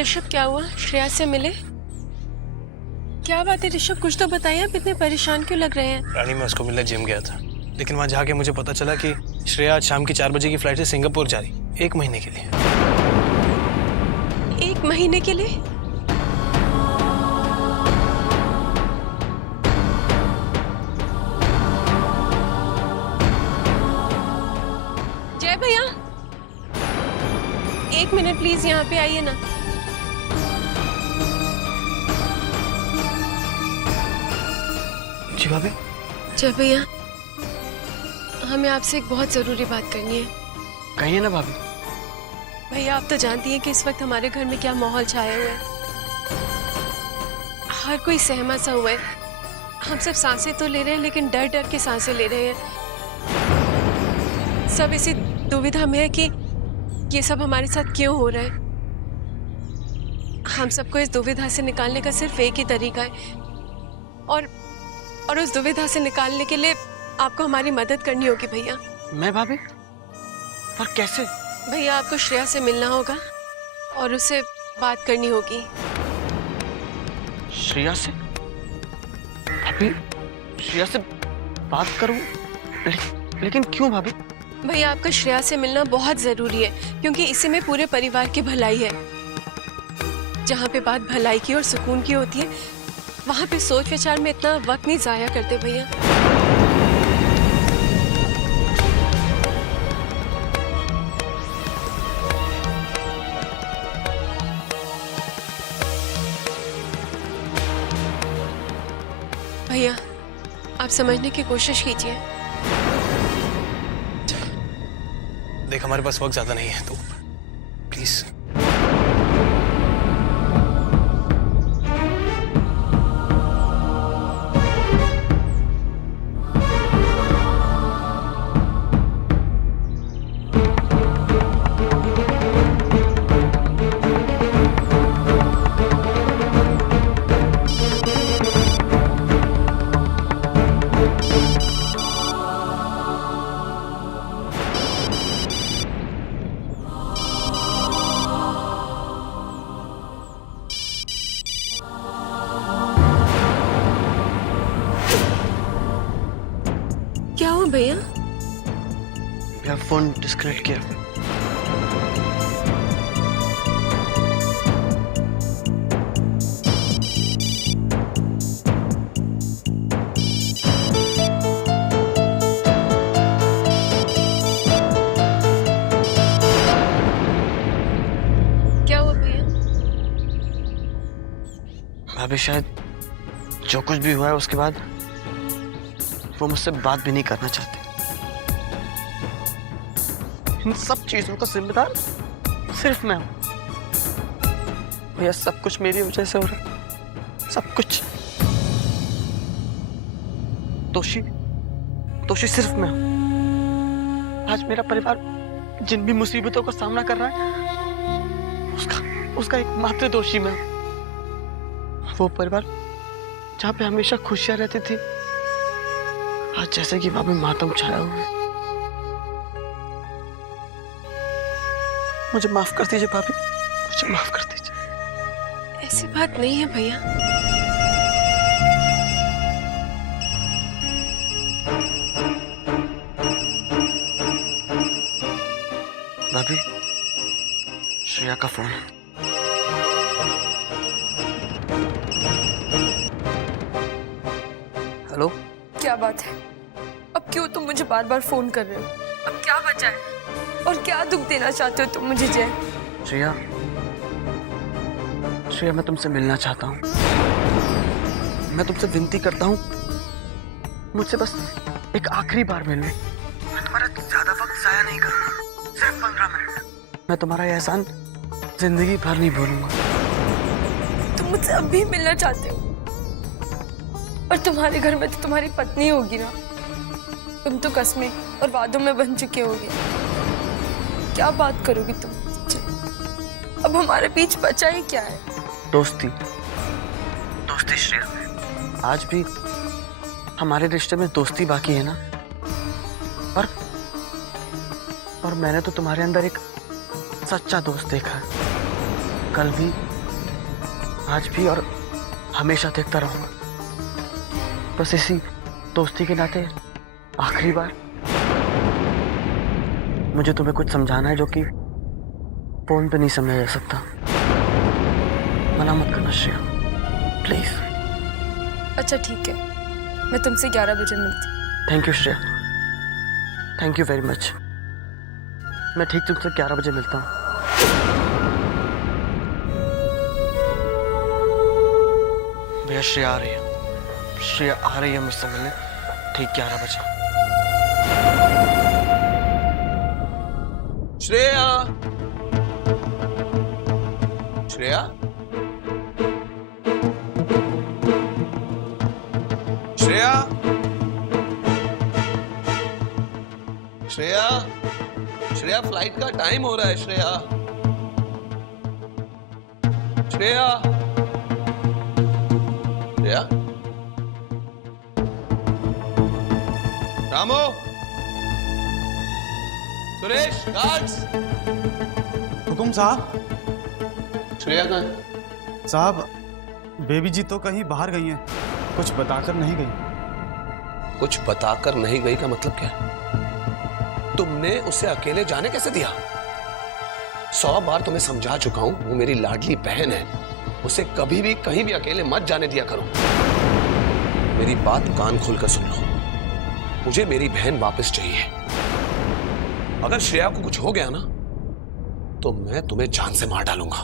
ऋषभ क्या हुआ? श्रेया से मिले? क्या बात है ऋषभ, कुछ तो बताइए, आप इतने परेशान क्यों लग रहे हैं? रानी, मैं उसको मिलने जिम गया था, लेकिन वहां जाके मुझे पता चला कि श्रेया आज शाम की 4 बजे की फ्लाइट से सिंगापुर जा रही, 1 महीने के लिए। 1 महीने के लिए? जय भैया, 1 मिनट प्लीज, यहाँ पे आइए ना। जी भाभी। जय भैया, हमें आपसे एक बहुत जरूरी बात करनी है। कहिए ना भाभी। भैया, आप तो जानती हैं कि इस वक्त हमारे घर में क्या माहौल छाया हुआ है। हर कोई सहमा सा हुआ है। हम सब सांसें तो ले रहे हैं, लेकिन डर डर के सांसें ले रहे हैं। सब इसी दुविधा में है कि ये सब हमारे साथ क्यों हो रहा है। हम सबको इस दुविधा से निकालने का सिर्फ एक ही तरीका है, और उस दुविधा से निकालने के लिए आपको हमारी मदद करनी होगी भैया। मैं भाभी? पर कैसे? भैया, आपको श्रेया से मिलना होगा और उससे बात करनी होगी। श्रेया से? भाभी, श्रेया से बात करूं? लेकिन क्यों भाभी? भैया, आपका श्रेया से मिलना बहुत जरूरी है, क्योंकि इसी में पूरे परिवार की भलाई है। जहाँ पे बात भलाई की और सुकून की होती है, वहाँ पे सोच विचार में इतना वक्त नहीं जाया करते भैया। भैया, आप समझने की कोशिश कीजिए। देख, हमारे पास वक्त ज्यादा नहीं है, तो प्लीज। क्या हुआ भैया? मेरा फोन डिस्कनेक्ट किया। क्या हुआ भैया? भाभी, शायद जो कुछ भी हुआ है उसके बाद वो मुझसे बात भी नहीं करना चाहते। इन सब चीजों का जिम्मेदार सिर्फ मैं हूं। भैया, सब कुछ मेरी वजह से हो रहा है, सब कुछ। दोषी सिर्फ मैं हूं। आज मेरा परिवार जिन भी मुसीबतों का सामना कर रहा है, उसका एकमात्र दोषी मैं हूं। वो परिवार जहां पे हमेशा खुशियां रहती थी, आज जैसे कि वहां पे मातम छाया हुआ है। मुझे माफ कर दीजिए भाभी, मुझे माफ कर दीजिए। ऐसी बात नहीं है भैया। भाभी, श्रेया का फोन है। हेलो। क्या बात है? अब क्यों तुम मुझे बार बार फोन कर रहे हो? अब क्या बचा है और क्या दुख देना चाहते हो तुम मुझे? जय, श्रेया, मैं तुमसे मिलना चाहता हूँ। मैं तुमसे विनती करता हूँ, मुझसे बस एक आखिरी बार मिल लो। मैं तुम्हारा ज्यादा वक्त जाया नहीं करूंगा, सिर्फ 15 मिनट। मैं तुम्हारा ये एहसान जिंदगी भर नहीं भूलूंगा। तुम मुझसे अब भी मिलना चाहते हो? और तुम्हारे घर में तो तुम्हारी पत्नी होगी ना? तुम तो कस्में और वादों में बन चुके होगे। क्या बात करोगी तुम? अब हमारे बीच बचा ही क्या है? दोस्ती श्रेया, आज भी हमारे रिश्ते में दोस्ती बाकी है ना? और मैंने तो तुम्हारे अंदर एक सच्चा दोस्त देखा है। कल भी आज भी और हमेशा देखता रहूंगा। बस इसी दोस्ती के नाते आखिरी बार मुझे तुम्हें कुछ समझाना है जो कि फोन पे नहीं समझा जा सकता। मना मत करना श्रेया, प्लीज। अच्छा ठीक है, मैं तुमसे 11 बजे मिलती हूँ। Thank you Shreya, thank you very much. मैं ठीक तुमसे 11 बजे मिलता हूँ। भैया श्रेया आ रही है, श्रेया आ रही है मुझसे मिलने ठीक 11 बजे। श्रेया, श्रेया, श्रेया, श्रेया, श्रेया, फ्लाइट का टाइम हो रहा है। श्रेया, श्रेया, श्रेया, रामो, सुरेश, गार्ड्स। हुकुम साहब। श्रेया कहाँ है? साहब, बेबी जी तो कहीं बाहर गई हैं, कुछ बताकर नहीं गई। कुछ बताकर नहीं गई का मतलब क्या है? तुमने उसे अकेले जाने कैसे दिया? 100 बार तुम्हें समझा चुका हूं, वो मेरी लाडली बहन है, उसे कभी भी कहीं भी अकेले मत जाने दिया करो। मेरी बात कान खोलकर सुन लो, मुझे मेरी बहन वापस चाहिए। अगर श्रेया को कुछ हो गया ना तो मैं तुम्हें जान से मार डालूंगा,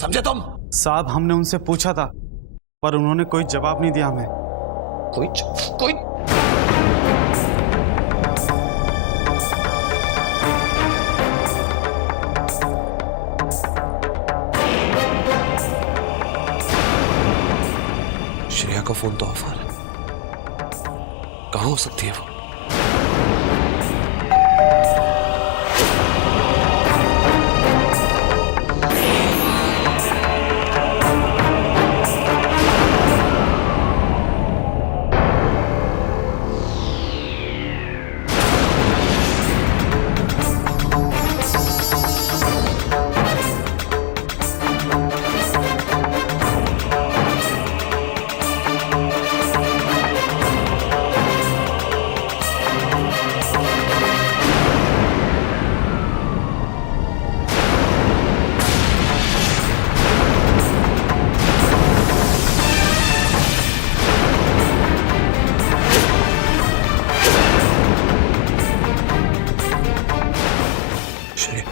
समझे तुम? साहब, हमने उनसे पूछा था पर उन्होंने कोई जवाब नहीं दिया हमें। कोई श्रेया का फोन तो ऑफ आ रहा है, कहां हो सकती है वो?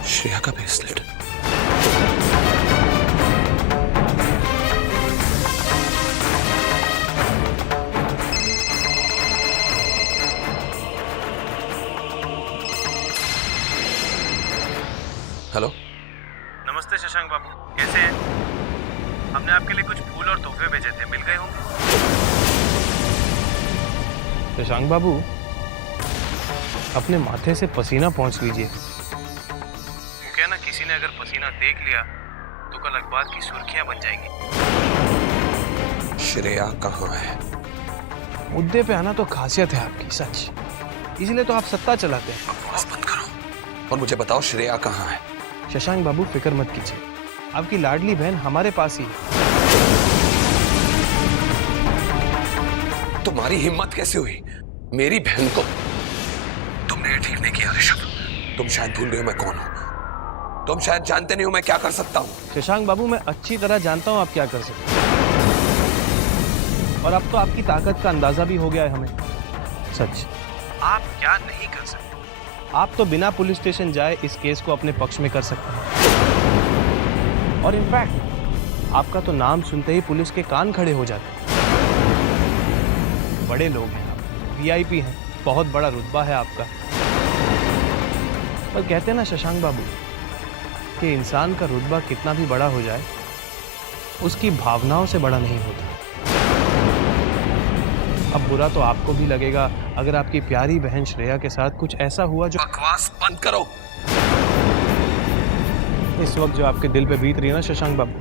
श्रेया का ब्रेसलेट। हेलो, नमस्ते शशांक बाबू, कैसे हैं? हमने आपके लिए कुछ फूल और तोहफे भेजे थे, मिल गए होंगे। शशांक बाबू, अपने माथे से पसीना पोंछ लीजिए। वो क्या ना, किसी ने अगर पसीना देख लिया तो कल अखबार की सुर्खियां बन जाएंगी। श्रेया कहाँ है? मुद्दे पे आना तो खासियत है आपकी, सच। इसीलिए तो आप सत्ता चलाते हैं। बकवास बंद करो और मुझे बताओ श्रेया कहाँ है? शशांक बाबू, फिक्र मत कीजिए, आपकी लाडली बहन हमारे पास ही है। तुम्हारी हिम्मत कैसे हुई मेरी बहन को? तुमने ये ठीक नहीं किया ऋषभ। तुम शायद भूल गए हो मैं कौन हूं। तुम शायद जानते नहीं हो मैं क्या कर सकता हूं। शशांक बाबू, मैं अच्छी तरह जानता हूं आप क्या कर सकते हैं, और अब तो आपकी ताकत का अंदाजा भी हो गया है हमें। सच, आप क्या नहीं कर सकते। आप तो बिना पुलिस स्टेशन जाए इस केस को अपने पक्ष में कर सकते हैं, और इनफैक्ट आपका तो नाम सुनते ही पुलिस के कान खड़े हो जाते हैं। बड़े लोग हैं आप, वीआईपी हैं, बहुत बड़ा रुतबा है आपका। पर कहते हैं ना शशांक बाबू कि इंसान का रुतबा कितना भी बड़ा हो जाए, उसकी भावनाओं से बड़ा नहीं होता। अब बुरा तो आपको भी लगेगा अगर आपकी प्यारी बहन श्रेया के साथ कुछ ऐसा हुआ जो... बकवास बंद करो। इस वक्त जो आपके दिल पे बीत रही है ना शशांक बाबू,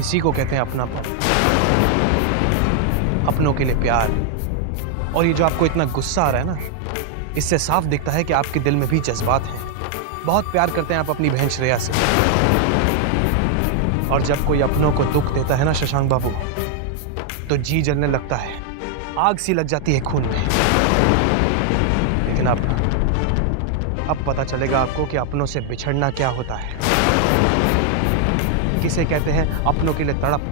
इसी को कहते हैं अपनापन, अपनों के लिए प्यार। और ये जो आपको इतना गुस्सा आ रहा है ना, इससे साफ दिखता है कि आपके दिल में भी जज्बात हैं। बहुत प्यार करते हैं आप अपनी बहन श्रेया से, और जब कोई अपनों को दुख देता है ना शशांक बाबू, तो जी जलने लगता है, आग सी लग जाती है खून में। लेकिन अब पता चलेगा आपको कि अपनों से बिछड़ना क्या होता है, किसे कहते हैं अपनों के लिए तड़प,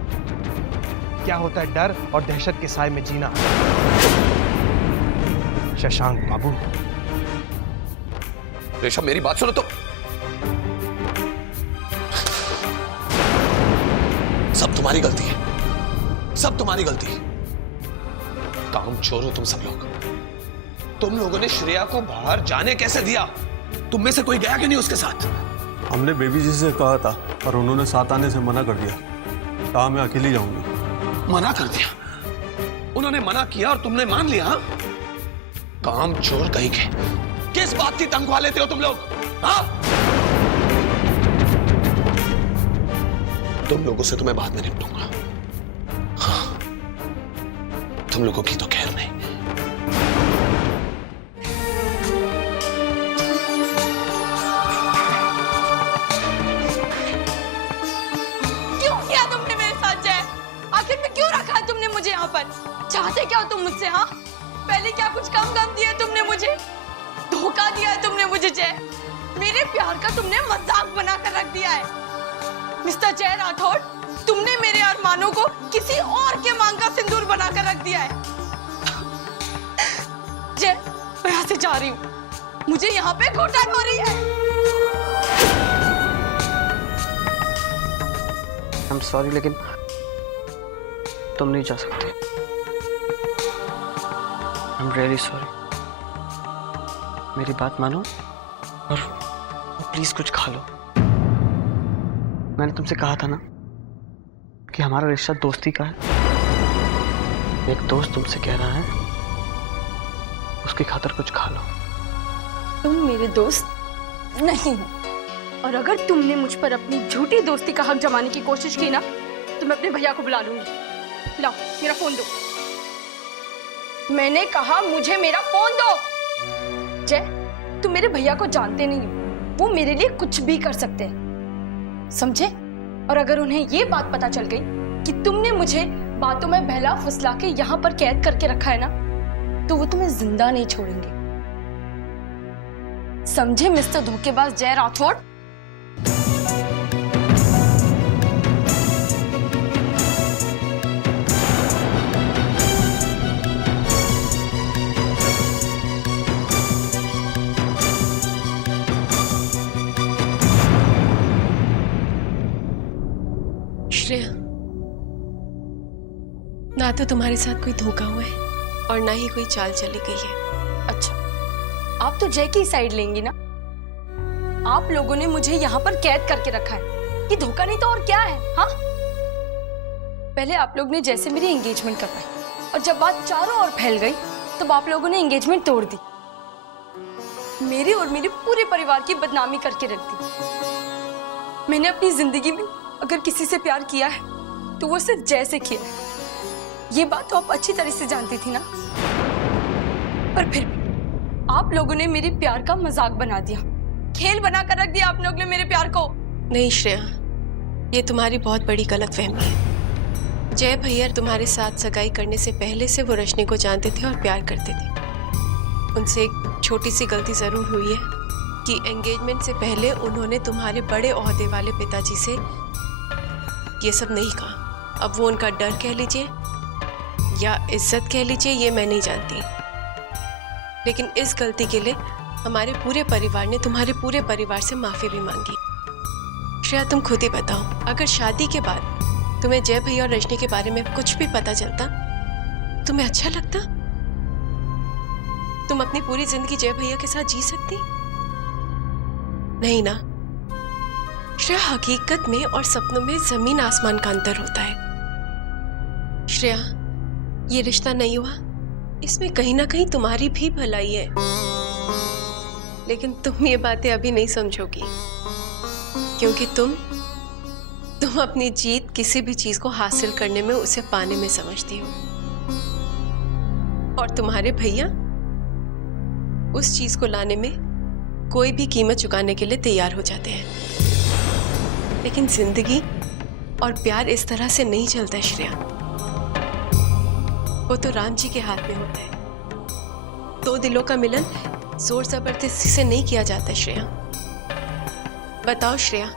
क्या होता है डर और दहशत के साए में जीना। शशांक बाबू, रेशम मेरी बात सुनो तो। सब तुम्हारी गलती है, सब तुम्हारी गलती है। काम चोर हो तुम सब लोग। तुम लोगों ने श्रेया को बाहर जाने कैसे दिया? तुम में से कोई गया कि नहीं उसके साथ? हमने बेबी जी से कहा था पर उन्होंने साथ आने से मना कर दिया। कहा मैं अकेली जाऊंगी। मना कर दिया? उन्होंने मना किया और तुमने मान लिया? हाँ? काम चोर कहीं के। किस बात की तनख्वाह लेते हो तुम लोग? हाँ? तुम लोगों से तो मैं बाद में निपटूंगा। हाँ, तुम लोगों की तो खैर नहीं। क्यों किया तुमने मेरे साथ जय? आखिर में क्यों रखा है तुमने मुझे यहाँ पर? चाहते क्या हो तुम मुझसे? हाँ, पहले क्या कुछ कम गम दिया तुमने मुझे? धोखा दिया है तुमने मुझे जय। मेरे प्यार का तुमने मजाक बनाकर रख दिया है। मिस्टर जय राठौड़, तुमने मेरे अरमानों को किसी और के मांग का सिंदूर बनाकर रख दिया है। जय, मैं यहाँ से जा रही हूँ। मुझे यहाँ पे घुटन हो रही है। आई एम सॉरी, लेकिन तुम नहीं जा सकते। I am really sorry. मेरी बात मानो और प्लीज कुछ खा लो। मैंने तुमसे कहा था ना कि हमारा रिश्ता दोस्ती का है। एक दोस्त तुमसे कह रहा है, उसकी खातिर कुछ खा लो। तुम मेरे दोस्त नहीं हो, और अगर तुमने मुझ पर अपनी झूठी दोस्ती का हक जमाने की कोशिश की ना, तो मैं अपने भैया को बुला लूंगी। लाओ मेरा फोन दो। मैंने कहा मुझे मेरा फोन दो। जय, तुम मेरे भैया को जानते नहीं हो, वो मेरे लिए कुछ भी कर सकते हैं, समझे? और अगर उन्हें ये बात पता चल गई कि तुमने मुझे बातों में बहला फुसला के यहाँ पर कैद करके रखा है ना, तो वो तुम्हें जिंदा नहीं छोड़ेंगे, समझे मिस्टर धोखेबाज जय राठौड़? श्रेया, ना तो तुम्हारे साथ कोई धोखा हुआ है और ना ही कोई चाल चली गई है। अच्छा, आप तो जय की साइड लेंगी ना? आप लोगों ने मुझे यहाँ पर कैद करके रखा है, ये धोखा नहीं तो और क्या है? हाँ, पहले आप लोग ने जैसे मेरी एंगेजमेंट करवाई, और जब बात चारों ओर फैल गई तब आप लोगों ने एंगेजमेंट तोड़ दी, मेरी और मेरे पूरे परिवार की बदनामी करके रख दी। मैंने अपनी जिंदगी में अगर किसी से प्यार किया है तो वो सिर्फ जय से किया है। ये बात तो आप अच्छी तरह से जानती थी ना, पर फिर भी आप लोगों ने मेरे प्यार का मजाक बना दिया, खेल बना कर रख दिया आप लोगों ने मेरे प्यार को। नहीं श्रेया, ये तुम्हारी बहुत बड़ी गलतफहमी है। जय भैया तुम्हारे साथ सगाई करने से पहले से वो रश्मि को जानते थे और प्यार करते थे। उनसे एक छोटी सी गलती जरूर हुई है कि एंगेजमेंट से पहले उन्होंने तुम्हारे बड़े ओहदे वाले पिताजी से ये सब नहीं कहा। अब वो उनका डर कह लीजिए या इज्जत कह लीजिए, ये मैं नहीं जानती, लेकिन इस गलती के लिए हमारे पूरे परिवार ने तुम्हारे पूरे परिवार से माफी भी मांगी। श्रेया, तुम खुद ही बताओ, अगर शादी के बाद तुम्हें जय भैया और रजनी के बारे में कुछ भी पता चलता, तुम्हें अच्छा लगता? तुम अपनी पूरी जिंदगी जय भैया के साथ जी सकती? नहीं ना श्रेया, हकीकत में और सपनों में जमीन आसमान का अंतर होता है। श्रेया, ये रिश्ता नहीं हुआ, इसमें कहीं ना कहीं तुम्हारी भी भलाई है, लेकिन तुम ये बातें अभी नहीं समझोगी, क्योंकि तुम अपनी जीत किसी भी चीज को हासिल करने में, उसे पाने में समझती हो, और तुम्हारे भैया उस चीज को लाने में कोई भी कीमत चुकाने के लिए तैयार हो जाते हैं। लेकिन जिंदगी और प्यार इस तरह से नहीं चलता है श्रेया। वो तो राम जी के हाथ में होता है। दो दिलों का मिलन जोर जबरदस्ती से नहीं किया जाता श्रेया। बताओ श्रेया,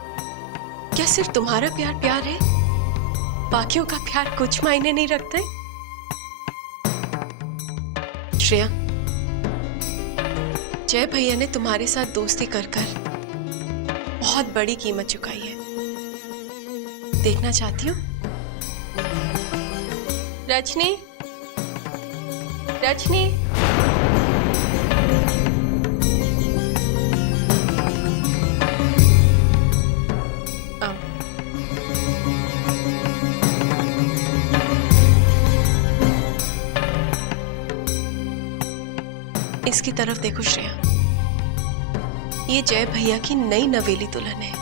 क्या सिर्फ तुम्हारा प्यार प्यार है? बाकियों का प्यार कुछ मायने नहीं रखता है? श्रेया, जय भैया ने तुम्हारे साथ दोस्ती कर कर बहुत बड़ी कीमत चुकाई है। देखना चाहती हो? रजनी, रजनी, आओ। इसकी तरफ देखो श्रेया, ये जय भैया की नई नवेली दुल्हन है।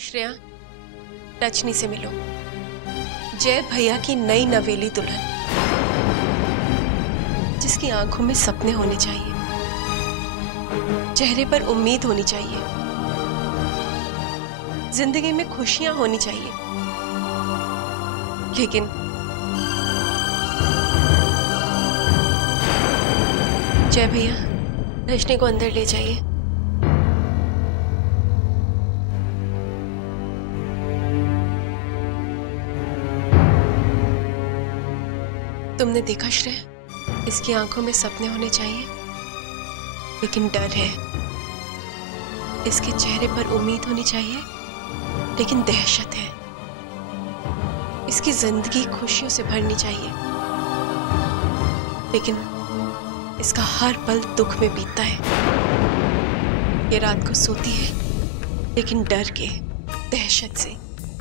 श्रेया, रजनी से मिलो। जय भैया की नई नवेली दुल्हन, जिसकी आंखों में सपने होने चाहिए, चेहरे पर उम्मीद होनी चाहिए, जिंदगी में खुशियां होनी चाहिए। लेकिन जय भैया, रजनी को अंदर ले जाइए। तुमने देखा श्रेय, इसकी आंखों में सपने होने चाहिए, लेकिन डर है। इसके चेहरे पर उम्मीद होनी चाहिए, लेकिन दहशत है। इसकी जिंदगी खुशियों से भरनी चाहिए, लेकिन इसका हर पल दुख में बीतता है। ये रात को सोती है, लेकिन डर के, दहशत से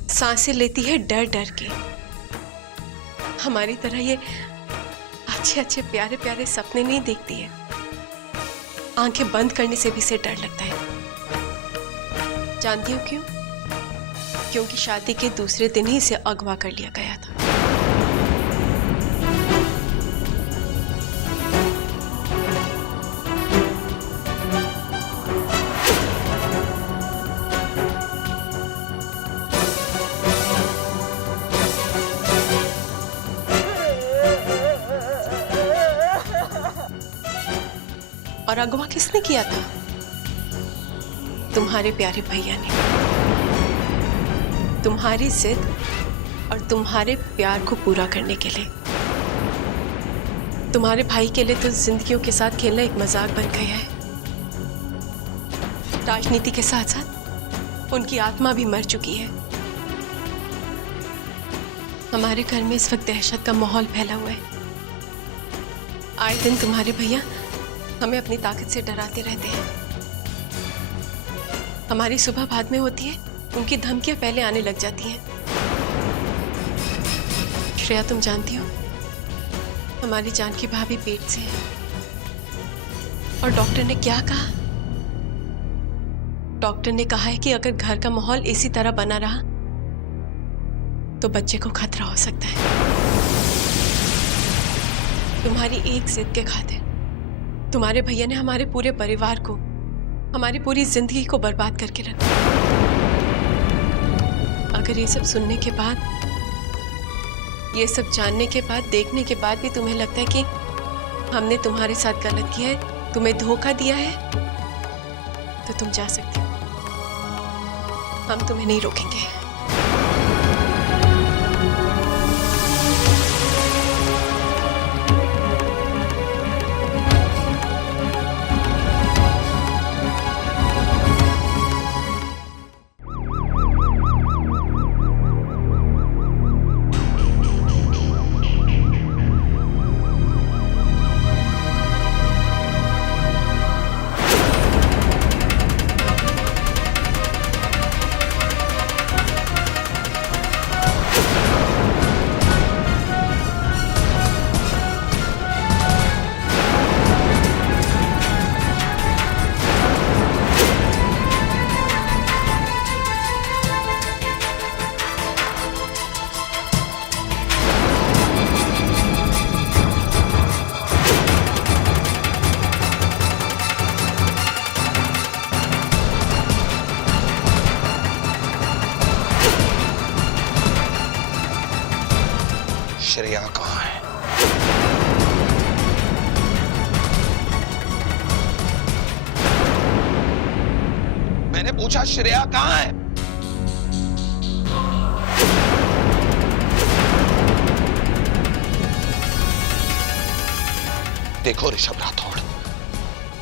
सांसें लेती है, डर डर के। हमारी तरह ये अच्छे अच्छे प्यारे प्यारे सपने नहीं देखती है। आंखें बंद करने से भी इसे डर लगता है। जानती हो क्यों? क्योंकि शादी के दूसरे दिन ही इसे अगवा कर लिया गया था। और अगवा किसने किया था? तुम्हारे प्यारे भैया ने। तुम्हारी जिद और तुम्हारे प्यार को पूरा करने के लिए। तुम्हारे भाई के लिए तो जिंदगियों के साथ खेलना एक मजाक बन गया है। राजनीति के साथ साथ उनकी आत्मा भी मर चुकी है। हमारे घर में इस वक्त दहशत का माहौल फैला हुआ है। आए दिन तुम्हारे भैया हमें अपनी ताकत से डराते रहते हैं। हमारी सुबह बाद में होती है, उनकी धमकियां पहले आने लग जाती हैं। श्रेया, तुम जानती हो, हमारी जानकी भाभी पेट से है। और डॉक्टर ने क्या कहा? डॉक्टर ने कहा है कि अगर घर का माहौल इसी तरह बना रहा तो बच्चे को खतरा हो सकता है। तुम्हारी एक जिद के खातिर तुम्हारे भैया ने हमारे पूरे परिवार को, हमारी पूरी जिंदगी को बर्बाद करके रखा। अगर ये सब सुनने के बाद, ये सब जानने के बाद, देखने के बाद भी तुम्हें लगता है कि हमने तुम्हारे साथ गलत किया है, तुम्हें धोखा दिया है, तो तुम जा सकती हो। हम तुम्हें नहीं रोकेंगे। पूछा श्रेया कहाँ है? देखो ऋषभ राठौड़,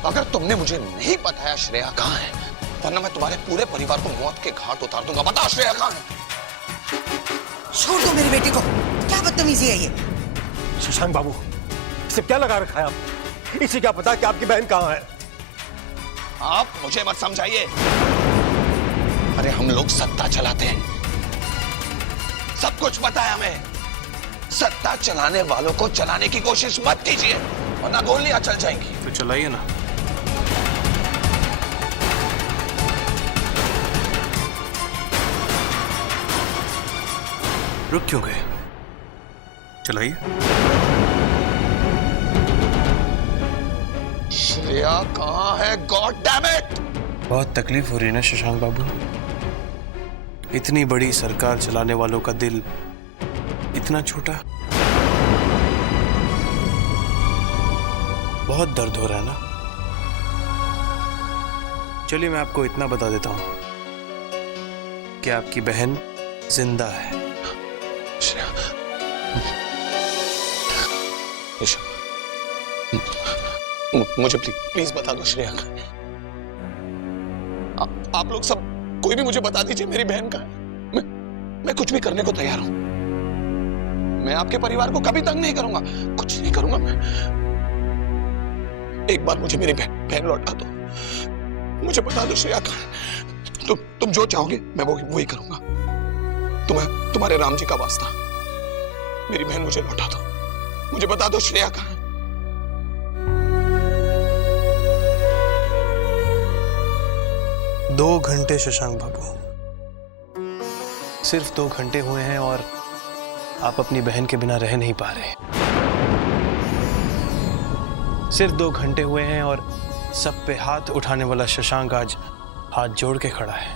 अगर तुमने मुझे नहीं बताया श्रेया कहाँ है, वरना मैं तुम्हारे पूरे परिवार को मौत के घाट उतार दूंगा। बताओ श्रेया कहाँ है? छोड़ दो मेरी बेटी को, क्या बदतमीजी है ये? शशांक बाबू, इसे क्या लगा रखा है आप? इसे क्या पता कि आपकी बहन कहाँ है? आप मुझे मत समझाइए। अरे हम लोग सत्ता चलाते हैं, सब कुछ पता है हमें। सत्ता चलाने वालों को चलाने की कोशिश मत कीजिए, वरना गोलियां चल जाएंगी। तो चलाइए ना। रुक क्यों गए? चलाइए। श्रेया कहाँ है? God damn it! बहुत तकलीफ हो रही है ना शशांक बाबू? इतनी बड़ी सरकार चलाने वालों का दिल इतना छोटा। बहुत दर्द हो रहा है ना? चलिए मैं आपको इतना बता देता हूं कि आपकी बहन जिंदा है। श्रेया, मुझे प्लीज बता दो श्रेया का। आप लोग सब कोई भी मुझे बता दीजिए मेरी बहन का। मैं कुछ भी करने को तैयार हूं। मैं आपके परिवार को कभी तंग नहीं करूंगा, कुछ नहीं करूंगा मैं। एक बार मुझे मेरी बहन लौटा दो, मुझे बता दो श्रेया का। तुम जो चाहोगे मैं वही करूंगा। तुम्हारे राम जी का वास्ता, मेरी बहन मुझे लौटा दो। मुझे बता दो श्रेया कहाँ है। 2 घंटे शशांक बाबू, सिर्फ 2 घंटे हुए हैं और आप अपनी बहन के बिना रह नहीं पा रहे। सिर्फ 2 घंटे हुए हैं और सब पे हाथ उठाने वाला शशांक आज हाथ जोड़ के खड़ा है।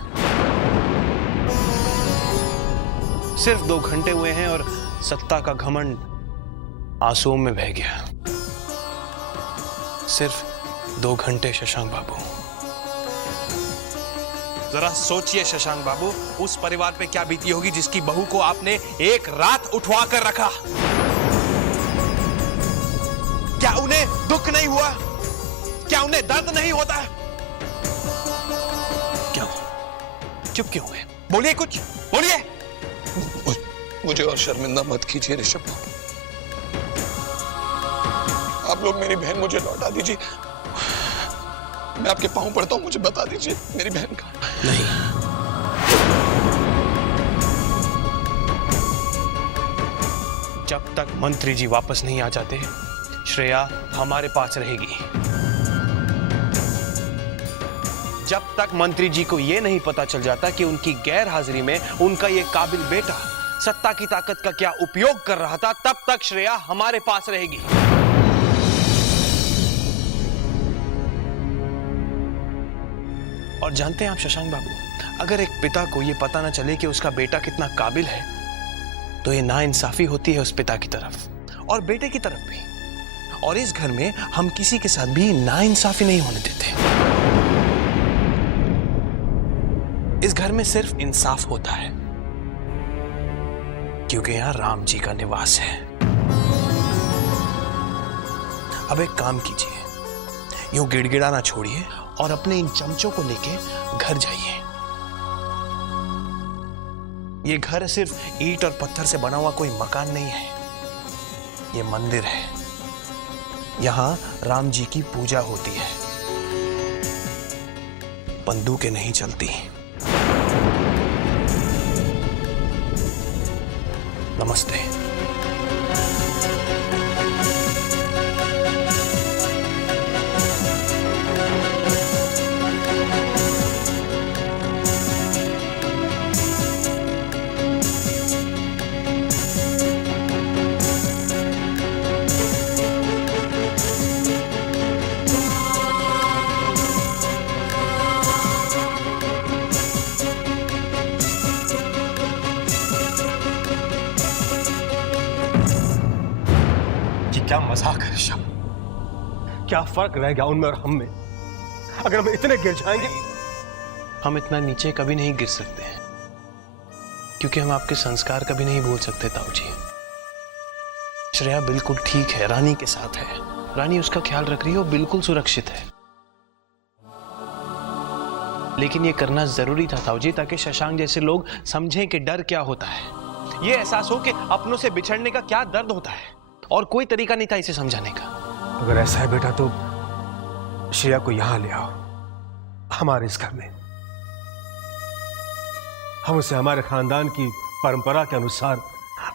सिर्फ 2 घंटे हुए हैं और सत्ता का घमंड आंसुओं में बह गया। सिर्फ 2 घंटे शशांक बाबू। जरा सोचिए शशांक बाबू, उस परिवार पे क्या बीती होगी जिसकी बहू को आपने एक रात उठवा कर रखा। क्या उन्हें दुख नहीं हुआ? क्या उन्हें दर्द नहीं होता? क्यों चुप क्यों हुए? बोलिए, कुछ बोलिए। मुझे और शर्मिंदा मत कीजिए ऋषभ बाबू। आप लोग मेरी बहन मुझे लौटा दीजिए। मैं आपके पांव पड़ता हूं, मुझे बता दीजिए मेरी बहन का। नहीं, जब तक मंत्री जी वापस नहीं आ जाते श्रेया हमारे पास रहेगी। जब तक मंत्री जी को यह नहीं पता चल जाता कि उनकी गैर हाजिरी में उनका यह काबिल बेटा सत्ता की ताकत का क्या उपयोग कर रहा था, तब तक श्रेया हमारे पास रहेगी। और जानते हैं आप शशांक बाबू, अगर एक पिता को यह पता ना चले कि उसका बेटा कितना काबिल है, तो ये नाइंसाफी होती है उस पिता की तरफ और बेटे की तरफ भी। और इस घर में हम किसी के साथ भी नाइंसाफी नहीं होने देते। इस घर में सिर्फ इंसाफ होता है, क्योंकि यहां राम जी का निवास है। अब एक काम कीजिए, यूं गिड़गिड़ाना छोड़िए और अपने इन चमचों को लेके घर जाइए। ये घर सिर्फ ईंट और पत्थर से बना हुआ कोई मकान नहीं है, ये मंदिर है। यहां राम जी की पूजा होती है, बंदूकें नहीं चलती। नमस्ते। क्या मजाक है ऋषभ? क्या फर्क रह गया उनमें और हम में? अगर हम इतने गिर जाएंगे हम इतना नीचे कभी नहीं गिर सकते हैं, क्योंकि हम आपके संस्कार कभी नहीं भूल सकते ताऊ जी। श्रेया बिल्कुल ठीक है, रानी के साथ है, रानी उसका ख्याल रख रही है, वो बिल्कुल सुरक्षित है। लेकिन ये करना जरूरी था ताऊ जी, ताकि शशांक जैसे लोग समझें कि डर क्या होता है, ये एहसास हो कि अपनों से बिछड़ने का क्या दर्द होता है, और कोई तरीका नहीं था इसे समझाने का। अगर ऐसा है बेटा तो श्रेया को यहां ले आओ, हमारे इस घर में। हम उसे हमारे खानदान की परंपरा के अनुसार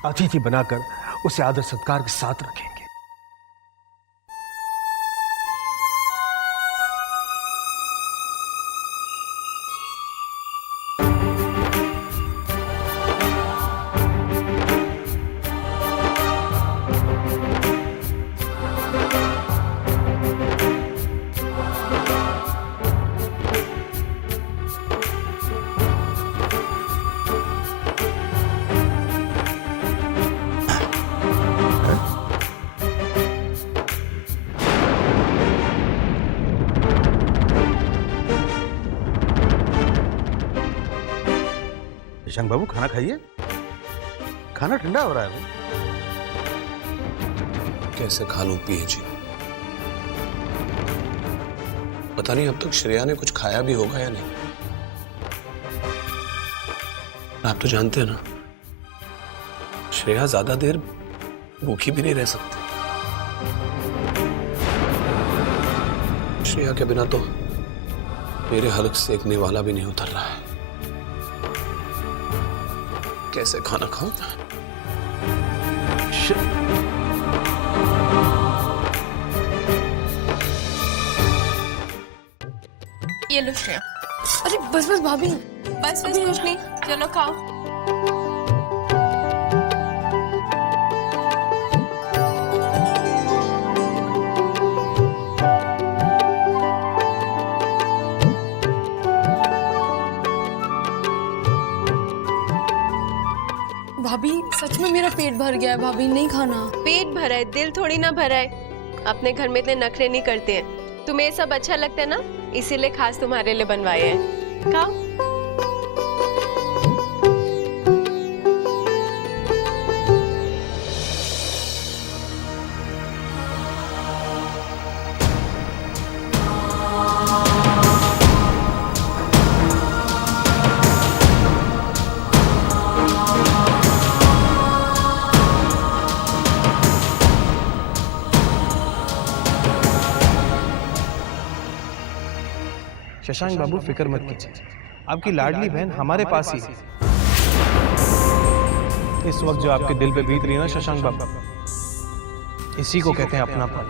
अतिथि बनाकर उसे आदर सत्कार के साथ रखेंगे। शशांक बाबू खाना खाइए, खाना ठंडा हो रहा है। कैसे खा लूं पिए जी? पता नहीं अब तक श्रेया ने कुछ खाया भी होगा या नहीं। आप तो जानते हैं ना, श्रेया ज्यादा देर भूखी भी नहीं रह सकती। श्रेया के बिना तो मेरे हलक सेकने वाला भी नहीं उतर रहा है। कैसे खाना खाऊं? ये लो श्रेया। अरे बस बस भाभी, बस बस कुछ नहीं, चलो खाओ। भाभी सच में मेरा पेट भर गया है, भाभी नहीं खाना। पेट भरा है, दिल थोड़ी ना भरा है। अपने घर में इतने नखरे नहीं करते हैं। तुम्हें ये सब अच्छा लगता है ना, इसीलिए खास तुम्हारे लिए बनवाए हैं। खाओ। शशांक बाबू फिक्र मत कीजिए, आपकी लाडली बहन हमारे पास ही है। इस वक्त जो आपके दिल पे बीत रही है ना शशांक बाबू, इसी को कहते हैं अपनापन।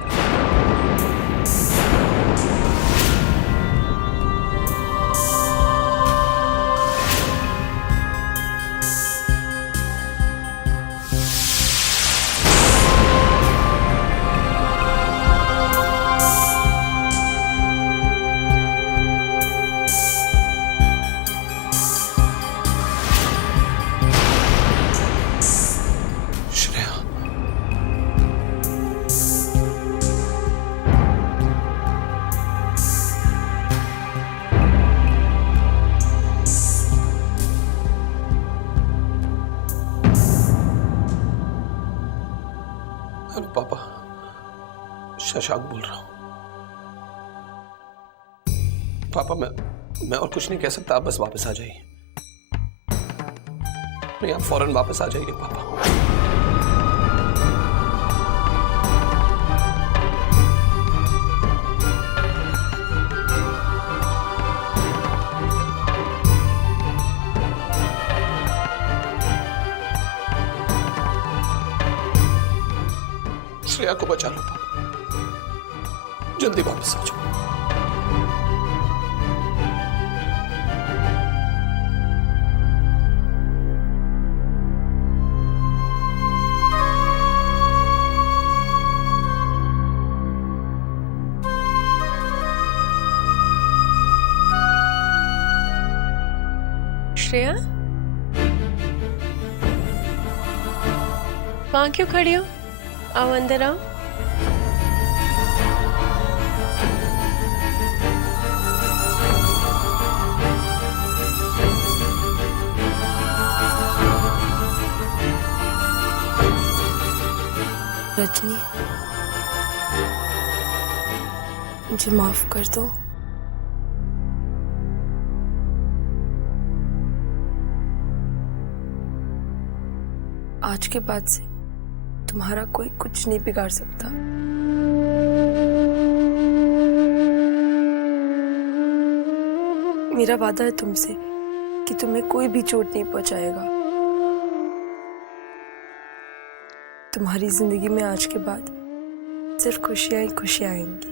हेलो पापा, शशांक बोल रहा हूं। पापा मैं और कुछ नहीं कह सकता, आप बस वापस आ जाइए। नहीं, आप फौरन वापस आ जाइए पापा। श्रेया को बचा लो पापा, जल्दी वापस आ जाओ। श्रेया, वहां क्यों खड़ी हो? आओ अंदर आओ। रजनी, मुझे माफ कर दो। आज के बाद से तुम्हारा कोई कुछ नहीं बिगाड़ सकता। मेरा वादा है तुमसे कि तुम्हें कोई भी चोट नहीं पहुंचाएगा। तुम्हारी जिंदगी में आज के बाद सिर्फ खुशियां ही खुशियां आएंगी।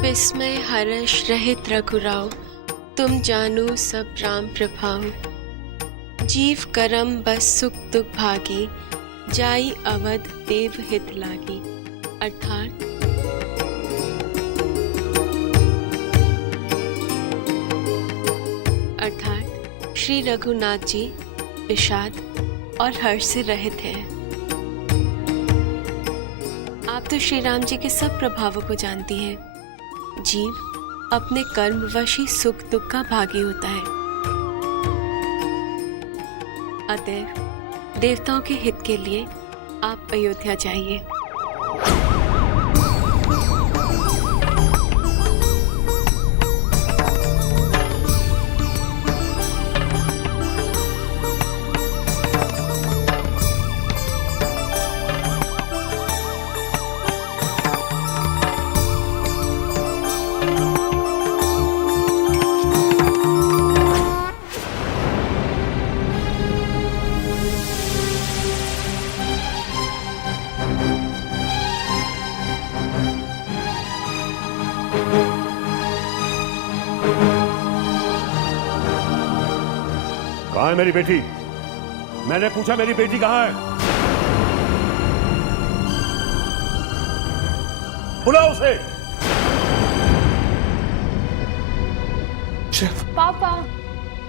विस्मय हर्ष रहित रघुराव, तुम जानो सब राम प्रभाव। जीव करम बस सुख दुख भागी, जाई अवध देव हित लागी। अर्थात श्री रघुनाथ जी विषाद और हर्ष से रहित हैं। आप तो श्री राम जी के सब प्रभावों को जानती हैं। जीव अपने कर्मवश ही सुख दुख का भागी होता है। अतएव देवताओं के हित के लिए आप अयोध्या जाइए। कहाँ है मेरी बेटी? मैंने पूछा मेरी बेटी कहाँ है? बुलाओ उसे। पापा।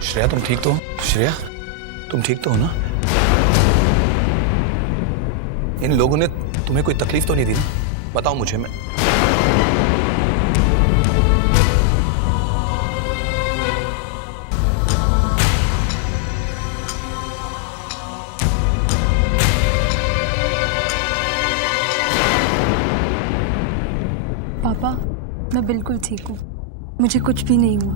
श्रेया तुम ठीक तो हो? श्रेया तुम ठीक तो हो ना? इन लोगों ने तुम्हें कोई तकलीफ तो नहीं दी ना? बताओ मुझे। मैं पापा, मैं बिल्कुल ठीक हूँ, मुझे कुछ भी नहीं हुआ।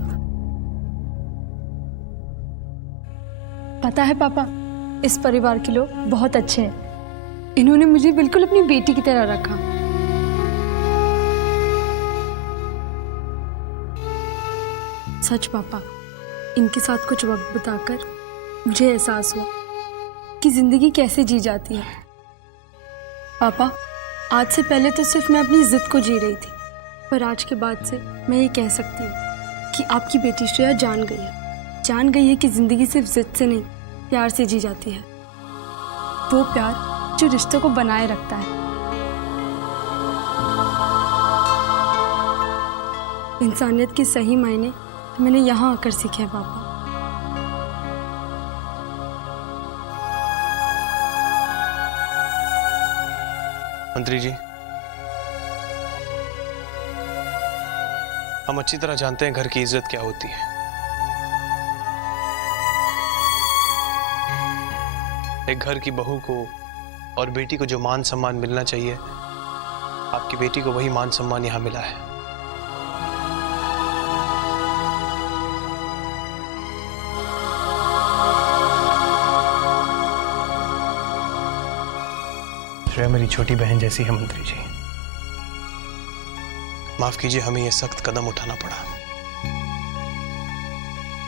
पता है पापा, इस परिवार के लोग बहुत अच्छे हैं। इन्होंने मुझे बिल्कुल अपनी बेटी की तरह रखा। सच पापा, इनके साथ कुछ वक्त बिताकर मुझे एहसास हुआ कि जिंदगी कैसे जी जाती है। पापा, आज से पहले तो सिर्फ मैं अपनी जिद को जी रही थी, पर आज के बाद से मैं ये कह सकती हूँ कि आपकी बेटी श्रेया जान गई है कि जिंदगी सिर्फ जिद से नहीं, प्यार से जी जाती है। वो प्यार जो रिश्तों को बनाए रखता है। इंसानियत के सही मायने मैंने यहाँ आकर सीखे हैं पापा। मंत्री जी, हम अच्छी तरह जानते हैं घर की इज्जत क्या होती है। एक घर की बहू को और बेटी को जो मान सम्मान मिलना चाहिए, आपकी बेटी को वही मान सम्मान यहां मिला है। श्रेया मेरी छोटी बहन जैसी है मंत्री जी। माफ कीजिए, हमें यह सख्त कदम उठाना पड़ा,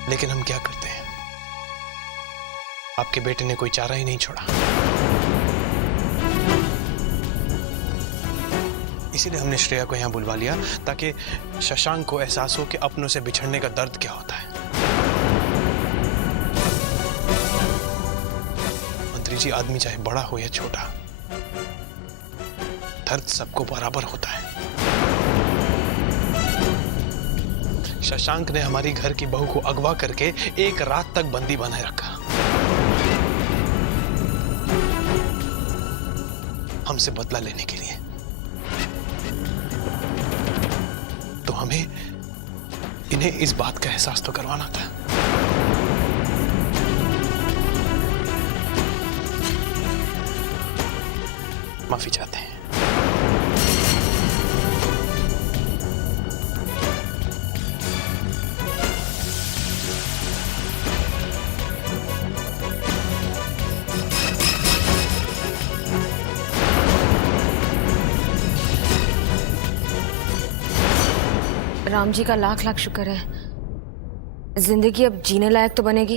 लेकिन हम क्या करते हैं, आपके बेटे ने कोई चारा ही नहीं छोड़ा। इसीलिए हमने श्रेया को यहाँ बुलवा लिया ताकि शशांक को एहसास हो कि अपनों से बिछड़ने का दर्द क्या होता है। मंत्री जी, आदमी चाहे बड़ा हो या छोटा, दर्द सबको बराबर होता है। शशांक ने हमारी घर की बहू को अगवा करके एक रात तक बंदी बनाए रखा, हमसे बदला लेने के लिए। तो हमें इन्हें इस बात का एहसास तो करवाना था। माफी चाहते हैं। राम जी का लाख लाख शुक्र है, जिंदगी अब जीने लायक तो बनेगी।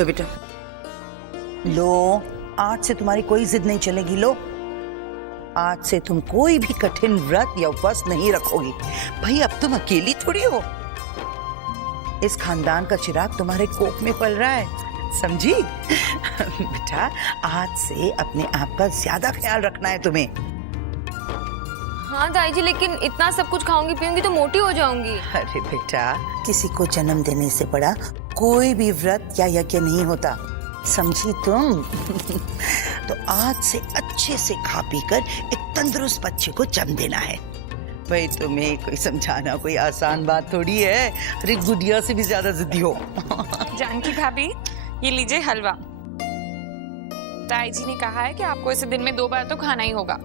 लो बेटा, लो, आज से तुम्हारी कोई जिद नहीं चलेगी। लो, आज से तुम कोई भी कठिन व्रत या उपवास नहीं रखोगी। भाई अब तुम अकेली थोड़ी हो, इस खानदान का चिराग तुम्हारे कोप में पल रहा है, समझी? बेटा, आज से अपने आप का ज्यादा ख्याल रखना है तुम्हें। हाँ दाई जी, लेकिन इतना सब कुछ खाऊंगी पीऊंगी तो मोटी हो जाऊंगी। अरे बेटा, किसी को जन्म देने से बड़ा कोई भी व्रत या यज्ञ नहीं होता, समझी तुम? तो आज से अच्छे से खा पी कर एक तंदुरुस्त बच्चे को जन्म देना है। भाई तुम्हें कोई समझाना कोई आसान बात थोड़ी है। अरे गुड़िया से भी ज्यादा जिद्दी हो। जानकी भाभी, ये लीजिए हलवा। ताई जी ने कहा है कि आपको इसे दिन में 2 बार तो खाना ही होगा।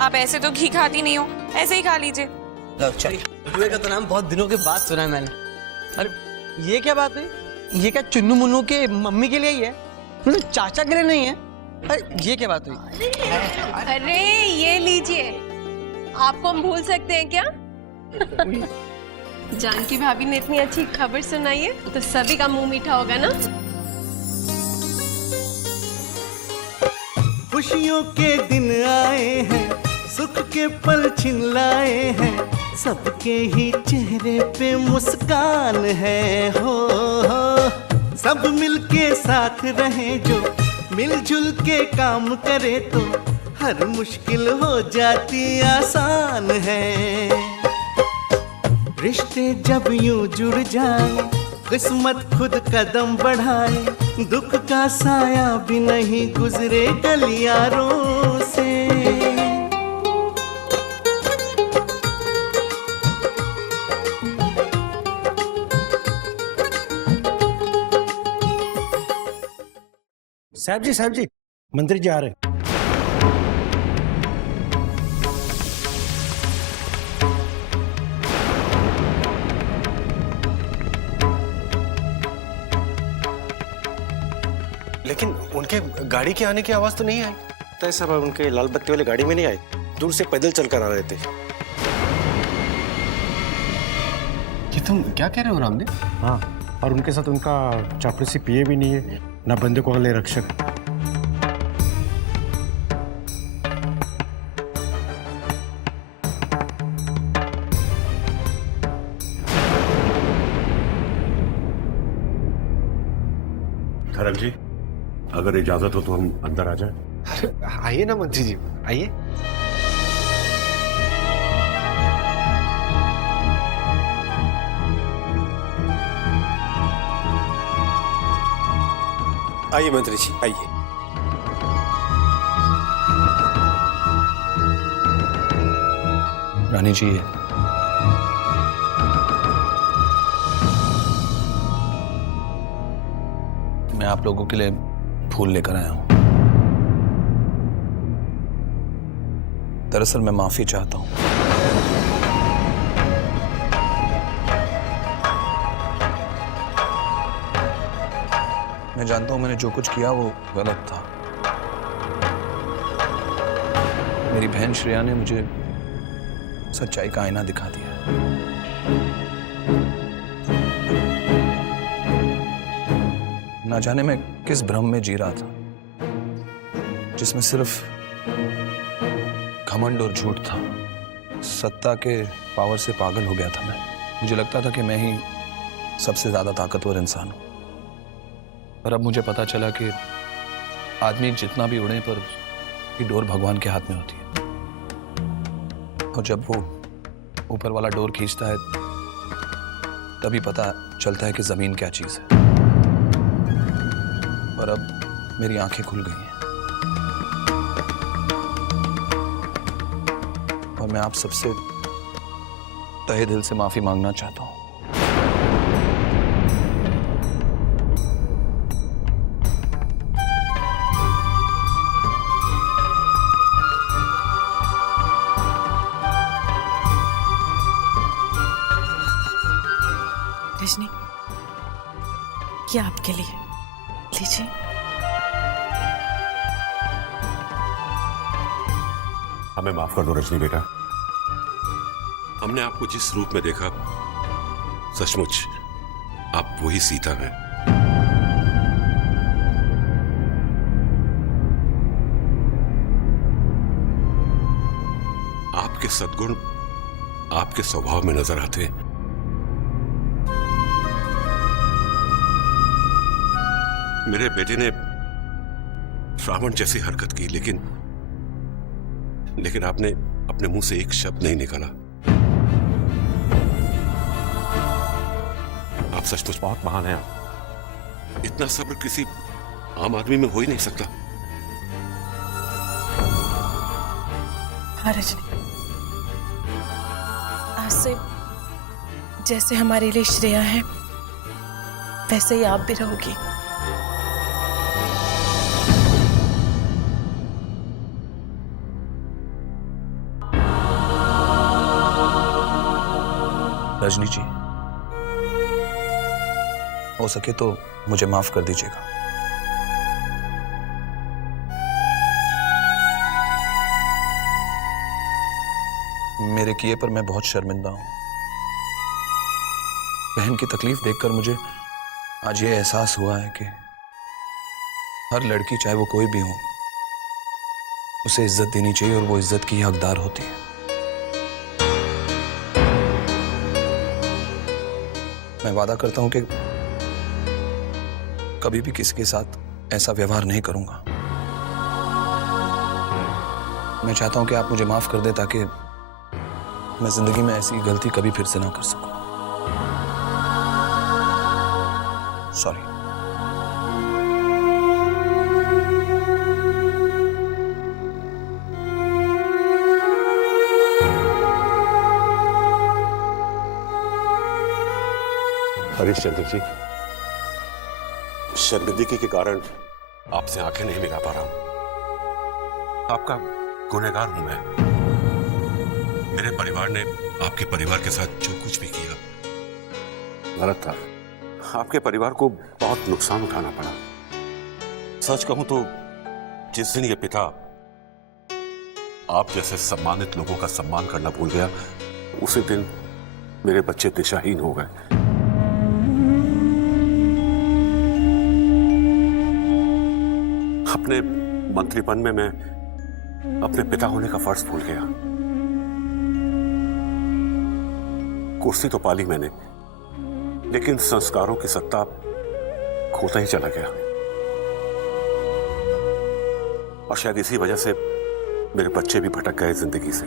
आप ऐसे तो घी खाती नहीं हो, ऐसे ही खा लीजिए। हलवे का तो नाम बहुत दिनों के बाद सुना है मैंने। अरे ये क्या बात है? ये क्या चुन्नू मुन्नू के मम्मी के लिए ही है, मतलब चाचा के लिए नहीं है? अरे ये क्या बात हुई? अरे ये लीजिए, आपको हम भूल सकते हैं क्या? जानकी भाभी ने इतनी अच्छी खबर सुनाई है तो सभी का मुंह मीठा होगा ना। खुशियों के दिन आए हैं, सुख के पल छिन लाए हैं, सबके ही चेहरे पे मुस्कान है। हो सब मिलके साथ रहे, जो मिलजुल के काम करे तो हर मुश्किल हो जाती आसान है। रिश्ते जब यूं जुड़ जाए, किस्मत खुद कदम बढ़ाए, दुख का साया भी नहीं गुजरे गलियारों से। साहब जी, मंत्री जी आ रहे हैं। लेकिन उनके गाड़ी के आने की आवाज तो नहीं आई। तय सब उनके लाल बत्ती वाली गाड़ी में नहीं आए, दूर से पैदल चलकर आ रहे थे। ये तुम क्या कह रहे हो रामदेव? हाँ, और उनके साथ उनका चापड़ूसी पिए भी नहीं है, ना बंदे को वाले रक्षक। धर्म जी, अगर इजाजत हो तो हम अंदर आ जाएं। आइए ना मंत्री जी, आइए। आइए मंत्री जी, आइए। रानी जी, मैं आप लोगों के लिए फूल लेकर आया हूं। दरअसल मैं माफी चाहता हूं। मैं जानता हूं मैंने जो कुछ किया वो गलत था। मेरी बहन श्रेया ने मुझे सच्चाई का आईना दिखा दिया। ना जाने मैं किस भ्रम में जी रहा था जिसमें सिर्फ घमंड और झूठ था। सत्ता के पावर से पागल हो गया था मैं। मुझे लगता था कि मैं ही सबसे ज्यादा ताकतवर इंसान हूं, पर अब मुझे पता चला कि आदमी जितना भी उड़े पर उसकी डोर भगवान के हाथ में होती है, और जब वो ऊपर वाला डोर खींचता है तभी पता चलता है कि जमीन क्या चीज है। पर अब मेरी आंखें खुल गई हैं और मैं आप सबसे तहे दिल से माफी मांगना चाहता हूं। रजनी, ये आपके लिए, लीजिए। हमें माफ कर दो रजनी बेटा। हमने आपको जिस रूप में देखा, सचमुच आप वही सीता हैं। आपके सद्गुण आपके स्वभाव में नजर आते हैं। मेरे बेटे ने रावण जैसी हरकत की, लेकिन आपने अपने मुंह से एक शब्द नहीं निकाला। आप सचमुच बहुत महान हैं। आप इतना सब्र किसी आम आदमी में हो ही नहीं सकता। हाँ रजनी, आज से जैसे हमारे लिए श्रेया है वैसे ही आप भी रहोगी। रजनी जी, हो सके तो मुझे माफ कर दीजिएगा। मेरे किए पर मैं बहुत शर्मिंदा हूं। बहन की तकलीफ देखकर मुझे आज ये एहसास हुआ है कि हर लड़की, चाहे वो कोई भी हो, उसे इज्जत देनी चाहिए और वो इज्जत की हकदार होती है। मैं वादा करता हूं कि कभी भी किसी के साथ ऐसा व्यवहार नहीं करूंगा। मैं चाहता हूं कि आप मुझे माफ कर दें ताकि मैं जिंदगी में ऐसी गलती कभी फिर से ना कर सकूं। सॉरी। हरिश्चंद्र जी, शर्मिंदगी के कारण आपसे आंखें नहीं मिला पा रहा हूं। आपका गुनहगार हूं मैं। मेरे परिवार ने आपके परिवार के साथ जो कुछ भी किया गलत था। आपके परिवार को बहुत नुकसान उठाना पड़ा। सच कहूं तो जिस दिन ये पिता आप जैसे सम्मानित लोगों का सम्मान करना भूल गया, उसी दिन मेरे बच्चे दिशाहीन हो गए। अपने मंत्रीपन में मैं अपने पिता होने का फर्ज भूल गया। कुर्सी तो पाली मैंने, लेकिन संस्कारों की सत्ता खोता ही चला गया। और शायद इसी वजह से मेरे बच्चे भी भटक गए जिंदगी से।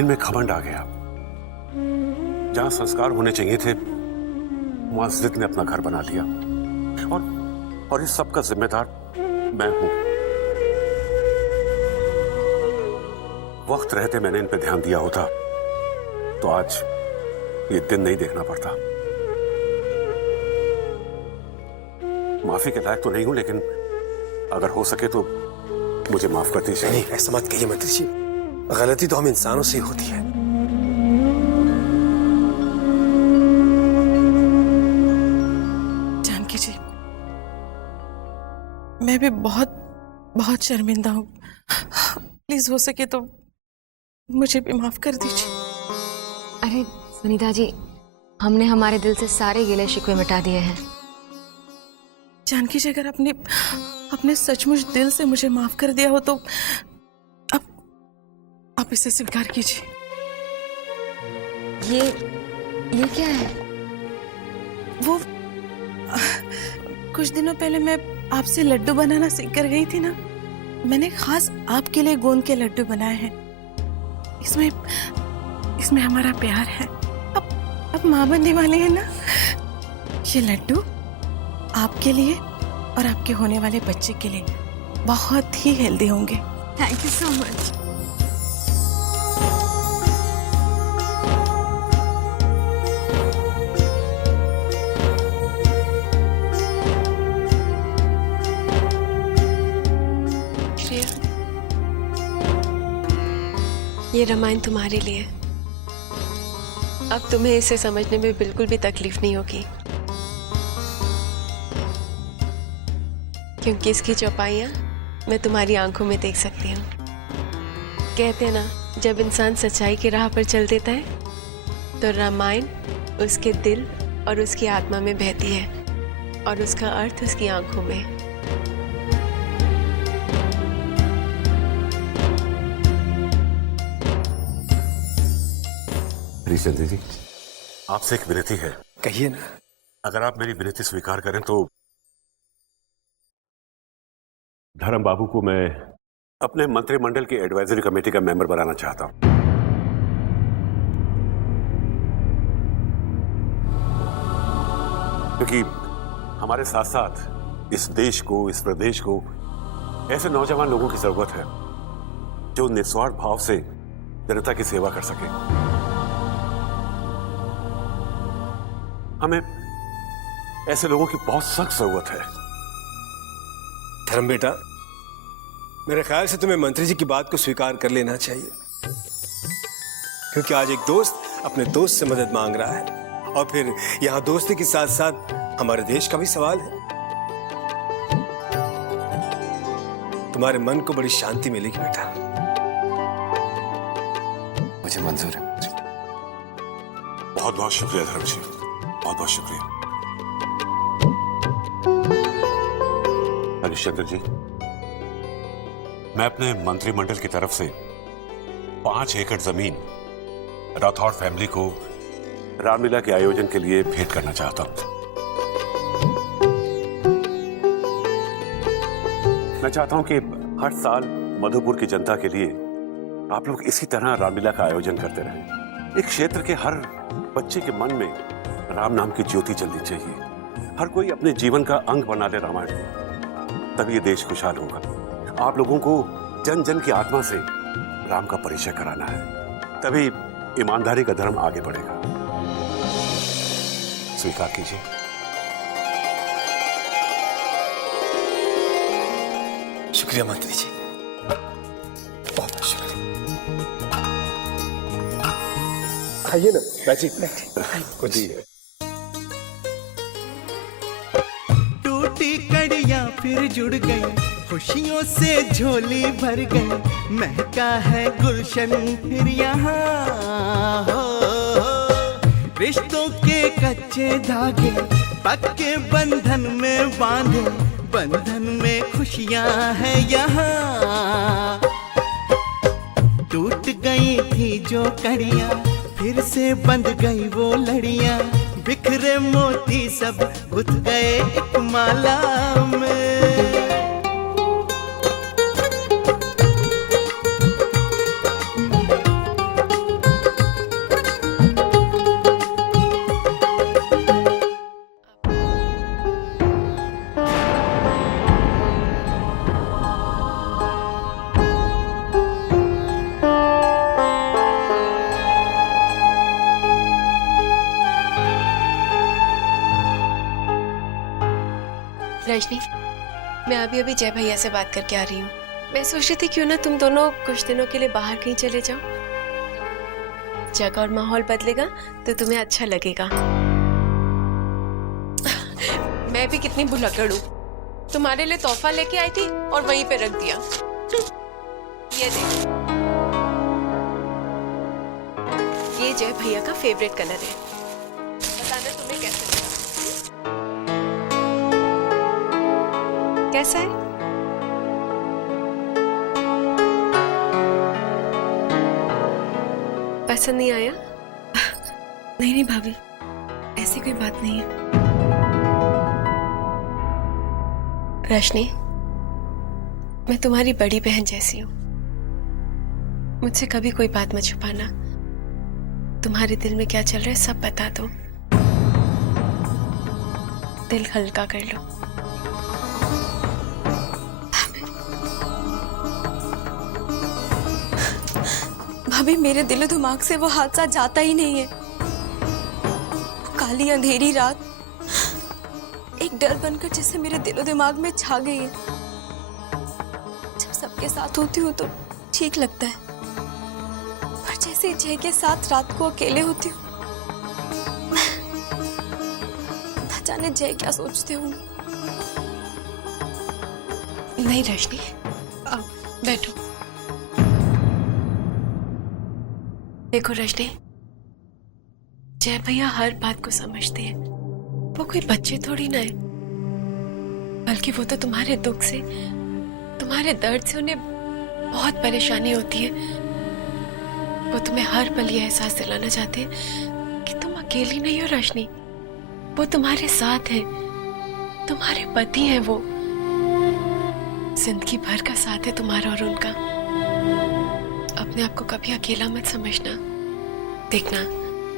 इनमें घमंड आ गया। जहां संस्कार होने चाहिए थे, वहां जिद ने अपना घर बना लिया। और इस सब का जिम्मेदार मैं हूं। वक्त रहते मैंने इन पे ध्यान दिया होता तो आज ये दिन नहीं देखना पड़ता। माफी के लायक तो नहीं हूं, लेकिन अगर हो सके तो मुझे माफ कर दीजिए। नहीं, ऐसा मत कहिए मंत्री जी। गलती तो हम इंसानों से ही होती है। जानकी जी, मैं भी बहुत बहुत शर्मिंदा हूँ। प्लीज हो सके तो मुझे भी माफ कर दीजिए। अरे सुनीता जी, हमने हमारे दिल से सारे गिले शिकवे मिटा दिए हैं। जानकी जी, अगर आपने अपने सचमुच दिल से मुझे माफ कर दिया हो तो अब आप इसे स्वीकार कीजिए। ये क्या है? वो कुछ दिनों पहले मैं आपसे लड्डू बनाना सीख कर गई थी ना, मैंने खास आपके लिए गोंद के लड्डू बनाए हैं। इसमें हमारा प्यार है। अब माँ बनने वाले हैं ना। ये लड्डू आपके लिए और आपके होने वाले बच्चे के लिए बहुत ही हेल्दी होंगे। Thank you so much. ये रामायण तुम्हारे लिए। अब तुम्हें इसे समझने में बिल्कुल भी तकलीफ नहीं होगी, क्योंकि इसकी चौपाइयाँ मैं तुम्हारी आंखों में देख सकती हूँ। कहते हैं ना, जब इंसान सच्चाई की राह पर चल देता है तो रामायण उसके दिल और उसकी आत्मा में बहती है और उसका अर्थ उसकी आंखों में। हरिश्चंद्र जी, आपसे एक विनती है। कहिए ना। अगर आप मेरी विनती स्वीकार करें तो धर्म बाबू को मैं अपने मंत्रिमंडल की एडवाइजरी कमेटी का मेंबर बनाना चाहता हूं। क्योंकि हमारे साथ साथ इस देश को, इस प्रदेश को ऐसे नौजवान लोगों की जरूरत है जो निस्वार्थ भाव से जनता की सेवा कर सके। हमें ऐसे लोगों की बहुत सख्त जरूरत है। धर्म बेटा, मेरे ख्याल से तुम्हें मंत्री जी की बात को स्वीकार कर लेना चाहिए, क्योंकि आज एक दोस्त अपने दोस्त से मदद मांग रहा है और फिर यहाँ दोस्ती के साथ साथ हमारे देश का भी सवाल है। तुम्हारे मन को बड़ी शांति मिलेगी बेटा। मुझे मंजूर है। बहुत बहुत शुक्रिया धर्म जी, बहुत बहुत शुक्रिया। हरिश्चंद्र जी, मैं अपने मंत्रिमंडल की तरफ से 5 एकड़ जमीन राठौड़ फैमिली को रामलीला के आयोजन के लिए भेंट करना चाहता हूं। मैं चाहता हूं कि हर साल मधुपुर की जनता के लिए आप लोग इसी तरह रामलीला का आयोजन करते रहें। एक क्षेत्र के हर बच्चे के मन में राम नाम की ज्योति जलनी चाहिए। हर कोई अपने जीवन का अंग बना ले रामायण को, तभी ये देश खुशहाल होगा। आप लोगों को जन जन की आत्मा से राम का परिचय कराना है, तभी ईमानदारी का धर्म आगे बढ़ेगा। स्वीकार कीजिए। शुक्रिया मंत्री जी, बहुत बहुत शुक्रिया। आइए ना, बैठिए। टूटी कड़ियां फिर जुड़ गई, खुशियों से झोली भर गई, महका है गुलशन फिर यहाँ। हो रिश्तों के कच्चे धागे पक्के बंधन में बांधे, बंधन में खुशियां हैं यहाँ। टूट गई थी जो कड़ियां, फिर से बंध गई वो लड़ियां, बिखरे मोती सब गुथ गए एक माला में। रजनी, मैं अभी जय भैया से बात करके आ रही हूँ। मैं सोच रही थी क्यों ना तुम दोनों कुछ दिनों के लिए बाहर कहीं चले जाओ। जगह और माहौल बदलेगा तो तुम्हें अच्छा लगेगा। मैं भी कितनी भुलक्कड़ हूँ, तुम्हारे लिए तोहफा लेके आई थी और वहीं पे रख दिया। ये देख, ये जय भैया का फेवरेट कलर है। कैसा है? पसंद नहीं आया? नहीं नहीं भाभी, ऐसी कोई बात नहीं है। रोशनी, मैं तुम्हारी बड़ी बहन जैसी हूँ। मुझसे कभी कोई बात मत छुपाना। तुम्हारे दिल में क्या चल रहा है सब बता दो। दिल हल्का कर लो। भाभी, मेरे दिलो दिमाग से वो हादसा जाता ही नहीं है। काली अंधेरी रात एक डर बनकर जैसे मेरे दिलो दिमाग में छा गई है। जब सबके साथ होती हूँ तो ठीक लगता है, पर जैसे जय के साथ रात को अकेले होती हूँ, ना जाने जय क्या सोचते होंगे। नहीं रोशनी, आओ बैठो। देखो रोशनी, जय भैया हर बात को समझते हैं। वो कोई बच्चे थोड़ी ना है, बल्कि वो तो तुम्हारे दुख से, तुम्हारे दर्द से उन्हें बहुत परेशानी होती है। वो तुम्हें हर पल ये एहसास दिलाना चाहते हैं कि तुम अकेली नहीं हो रोशनी। वो तुम्हारे साथ है, तुम्हारे पति है। वो जिंदगी भर का साथ है तुम्हारा और उनका। अपने आप को कभी अकेला मत समझना। देखना,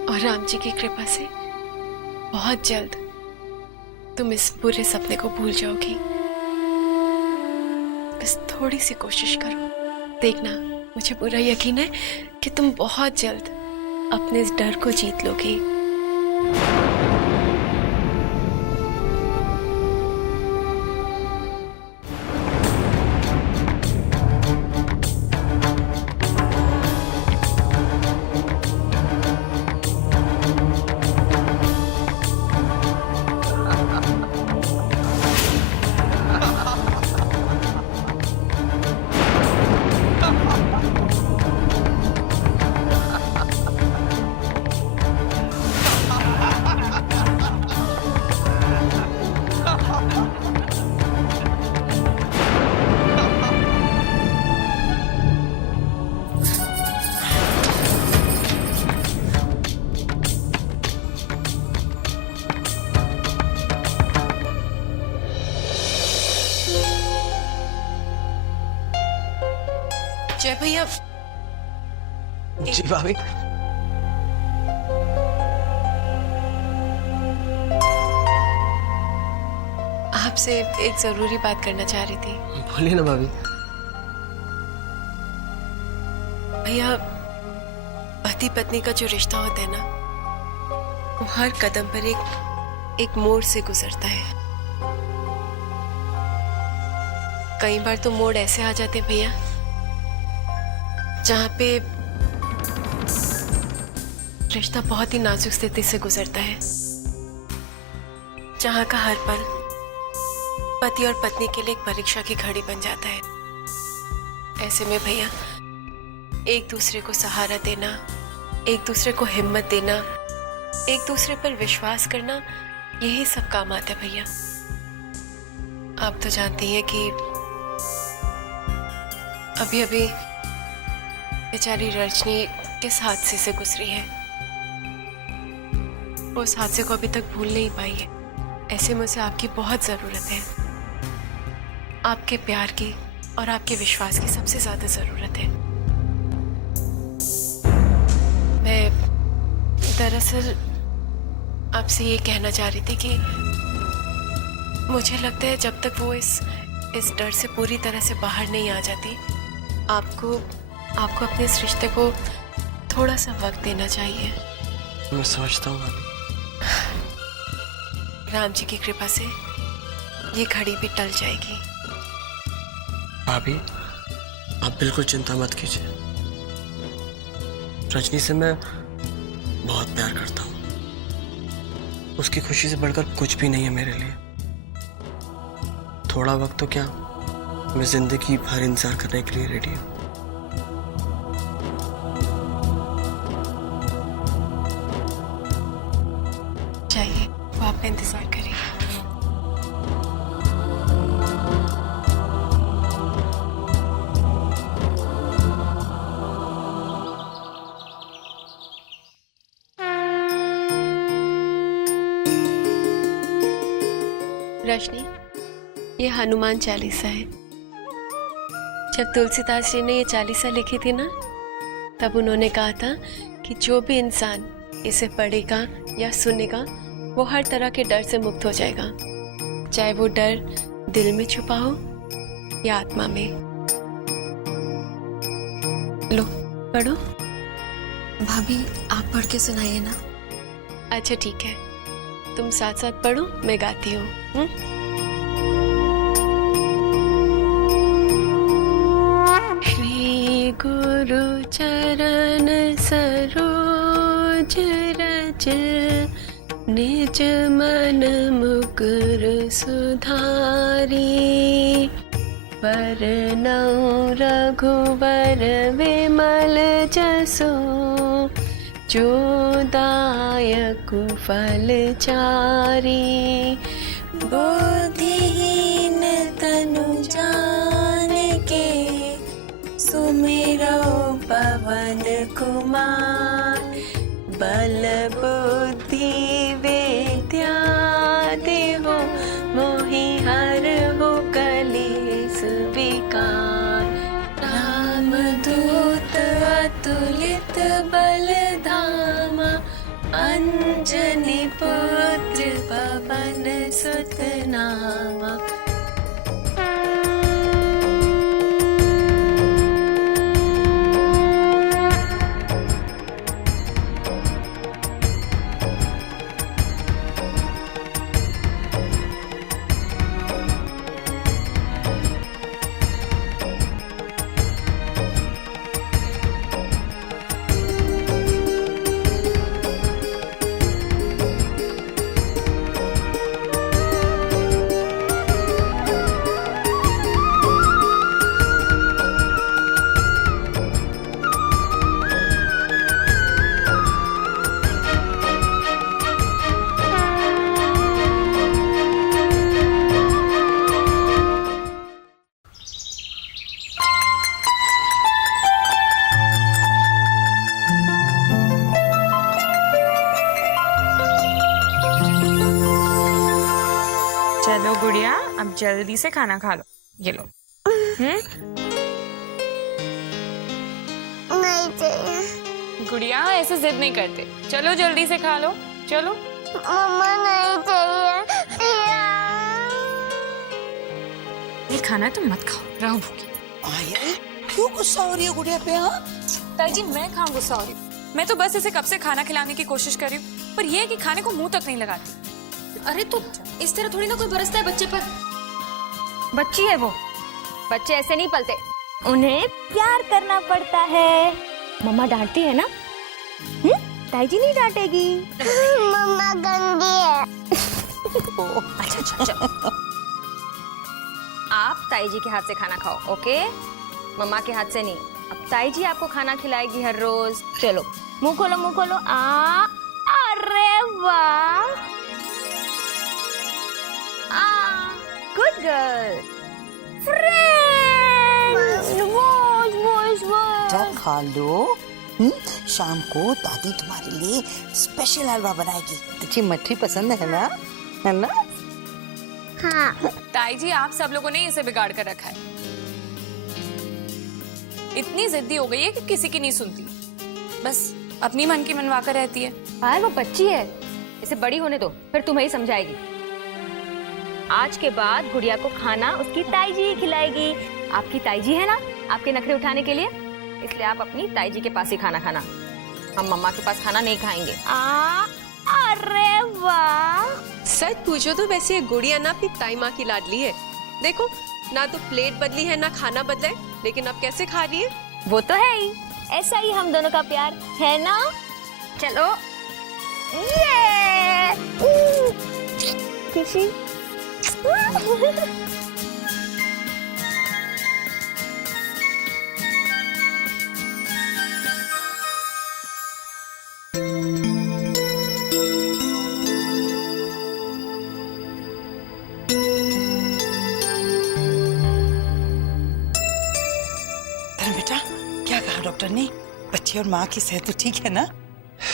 और राम जी की कृपा से बहुत जल्द तुम इस पूरे सपने को भूल जाओगी। बस थोड़ी सी कोशिश करो। देखना, मुझे पूरा यकीन है कि तुम बहुत जल्द अपने इस डर को जीत लोगी। जय भैया। जी भाभी। आपसे एक जरूरी बात करना चाह रही थी। बोलिए ना भाभी। भैया, पति पत्नी का जो रिश्ता होता है ना, वो हर कदम पर एक मोड़ से गुजरता है। कई बार तो मोड़ ऐसे आ जाते हैं भैया, जहां पे रिश्ता बहुत ही नाजुक स्थिति से गुजरता है, जहां का हर पल पति और पत्नी के लिए एक परीक्षा की घड़ी बन जाता है। ऐसे में भैया, एक दूसरे को सहारा देना, एक दूसरे को हिम्मत देना, एक दूसरे पर विश्वास करना, यही सब काम आता है भैया। आप तो जानती हैं कि अभी अभी बेचारी रजनी किस हादसे से गुजरी है। वो उस हादसे को अभी तक भूल नहीं पाई है। ऐसे में उसे आपकी बहुत जरूरत है। आपके प्यार की और आपके विश्वास की सबसे ज्यादा जरूरत है। मैं दरअसल आपसे ये कहना चाह रही थी कि मुझे लगता है जब तक वो इस डर से पूरी तरह से बाहर नहीं आ जाती, आपको अपने इस रिश्ते को थोड़ा सा वक्त देना चाहिए। मैं समझता हूँ भाभी। राम जी की कृपा से ये घड़ी भी टल जाएगी। भाभी, आप बिल्कुल चिंता मत कीजिए। रजनी से मैं बहुत प्यार करता हूँ। उसकी खुशी से बढ़कर कुछ भी नहीं है मेरे लिए। थोड़ा वक्त तो क्या, मैं जिंदगी भर इंतजार करने के लिए रेडी हूँ। चाहिए वो आपका इंतजार करेगा। रश्मि, ये हनुमान चालीसा है। जब तुलसीदास जी ने ये चालीसा लिखी थी ना, तब उन्होंने कहा था कि जो भी इंसान इसे पढ़ेगा या सुनेगा वो हर तरह के डर से मुक्त हो जाएगा, चाहे वो डर दिल में छुपा हो या आत्मा में। लो पढ़ो। भाभी आप पढ़ के सुनाइए ना। अच्छा ठीक है, तुम साथ साथ पढ़ो, मैं गाती हूँ। श्री गुरु चरण सरोज रज, निज मन मुकुर सुधारी, वरनौ रघुवर विमल जसो, जो दायक फल चारी। बुद्धिहीन तनु जानिके, सुमिरो पवन कुमार। बल बुद्धि विद्या देहो, मोहि हरहु कलेस विकार। रामदूत अतुलित बल धामा, अंजनी पुत्र पवन सुत नामा। चलो गुड़िया, अब जल्दी से खाना खा लो। ये लो। नहीं चाहिए। गुड़िया ऐसे जिद नहीं करते, चलो जल्दी से खा लो, चलो। मम्मा नहीं चाहिए। ये खाना तुम मत खाओ, रहो भूखी। क्यों गुस्सा हो रही है गुड़िया पे? हाँ ताई जी, मैं कहाँ गुस्सा हो रही हूँ? मैं तो बस इसे कब से खाना खिलाने की कोशिश कर रही हूँ, पर ये है कि खाने को मुंह तक नहीं लगाती। अरे तो इस तरह थोड़ी ना कोई बरसता है बच्चे पर। बच्ची है वो, बच्चे ऐसे नहीं पलते, उन्हें प्यार करना पड़ता है। मम्मा डांटती है ना? ताई जी नहीं डांटेगी। मम्मा गंदी है। अच्छा अच्छा। आप ताई जी के हाथ से खाना खाओ, ओके? मम्मा के हाथ से नहीं। अब ताई जी आपको खाना खिलाएगी हर रोज। चलो मुंह खोलो, मुंह खोलो। अरे वाह, गुड गर्ल। खा लो। शाम को दादी तुम्हारे लिए स्पेशल हलवा बनाएगी। तुझे मट्ठी पसंद है ना? है ना? हाँ। ताई जी, आप सब लोगों ने इसे बिगाड़ कर रखा है। इतनी जिद्दी हो गई है कि किसी की नहीं सुनती, बस अपनी मन की मनवा कर रहती है। यार वो बच्ची है, इसे बड़ी होने दो, फिर तुम्हें ही समझाएगी। आज के बाद गुड़िया को खाना उसकी ताई जी ही खिलाएगी। आपकी ताई जी है ना आपके नखरे उठाने के लिए, इसलिए आप अपनी ताई जी के पास ही खाना खाना। हम मम्मा के पास खाना नहीं खाएंगे। अरे वाह, सच पूछो तो वैसे ये गुड़िया ना अपनी ताई माँ की लाडली है। देखो ना तो प्लेट बदली है ना खाना बदला है, लेकिन अब कैसे खा रही है। वो तो है ही, ऐसा ही हम दोनों का प्यार है ना। चलो ये किसी बेटा क्या कहा डॉक्टर ने? बच्चे और माँ की सेहत तो ठीक है ना?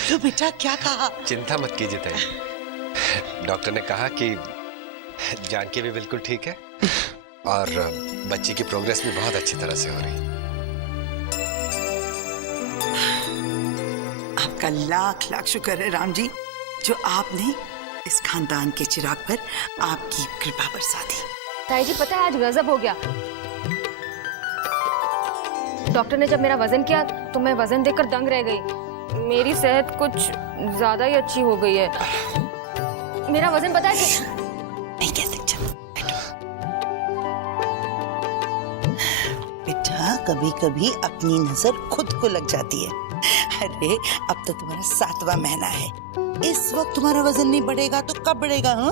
तो बेटा क्या कहा? चिंता मत कीजिए ताई, डॉक्टर ने कहा कि जानकी भी बिल्कुल ठीक है और बच्ची की प्रोग्रेस भी बहुत अच्छी तरह से हो रही है। आपका लाख लाख शुक्र है राम जी, जो आपने इस खानदान के चिराग पर आपकी कृपा बरसा दी। ताई जी पता है आज गजब हो गया। डॉक्टर ने जब मेरा वजन किया तो मैं वजन देखकर दंग रह गई। मेरी सेहत कुछ ज्यादा ही अच्छी हो गई है। मेरा वजन पता है कि नहीं कह सकता। बेटा कभी कभी अपनी नजर खुद को लग जाती है। अरे अब तो तुम्हारा 7वां महीना है, इस वक्त तुम्हारा वजन नहीं बढ़ेगा तो कब बढ़ेगा? हाँ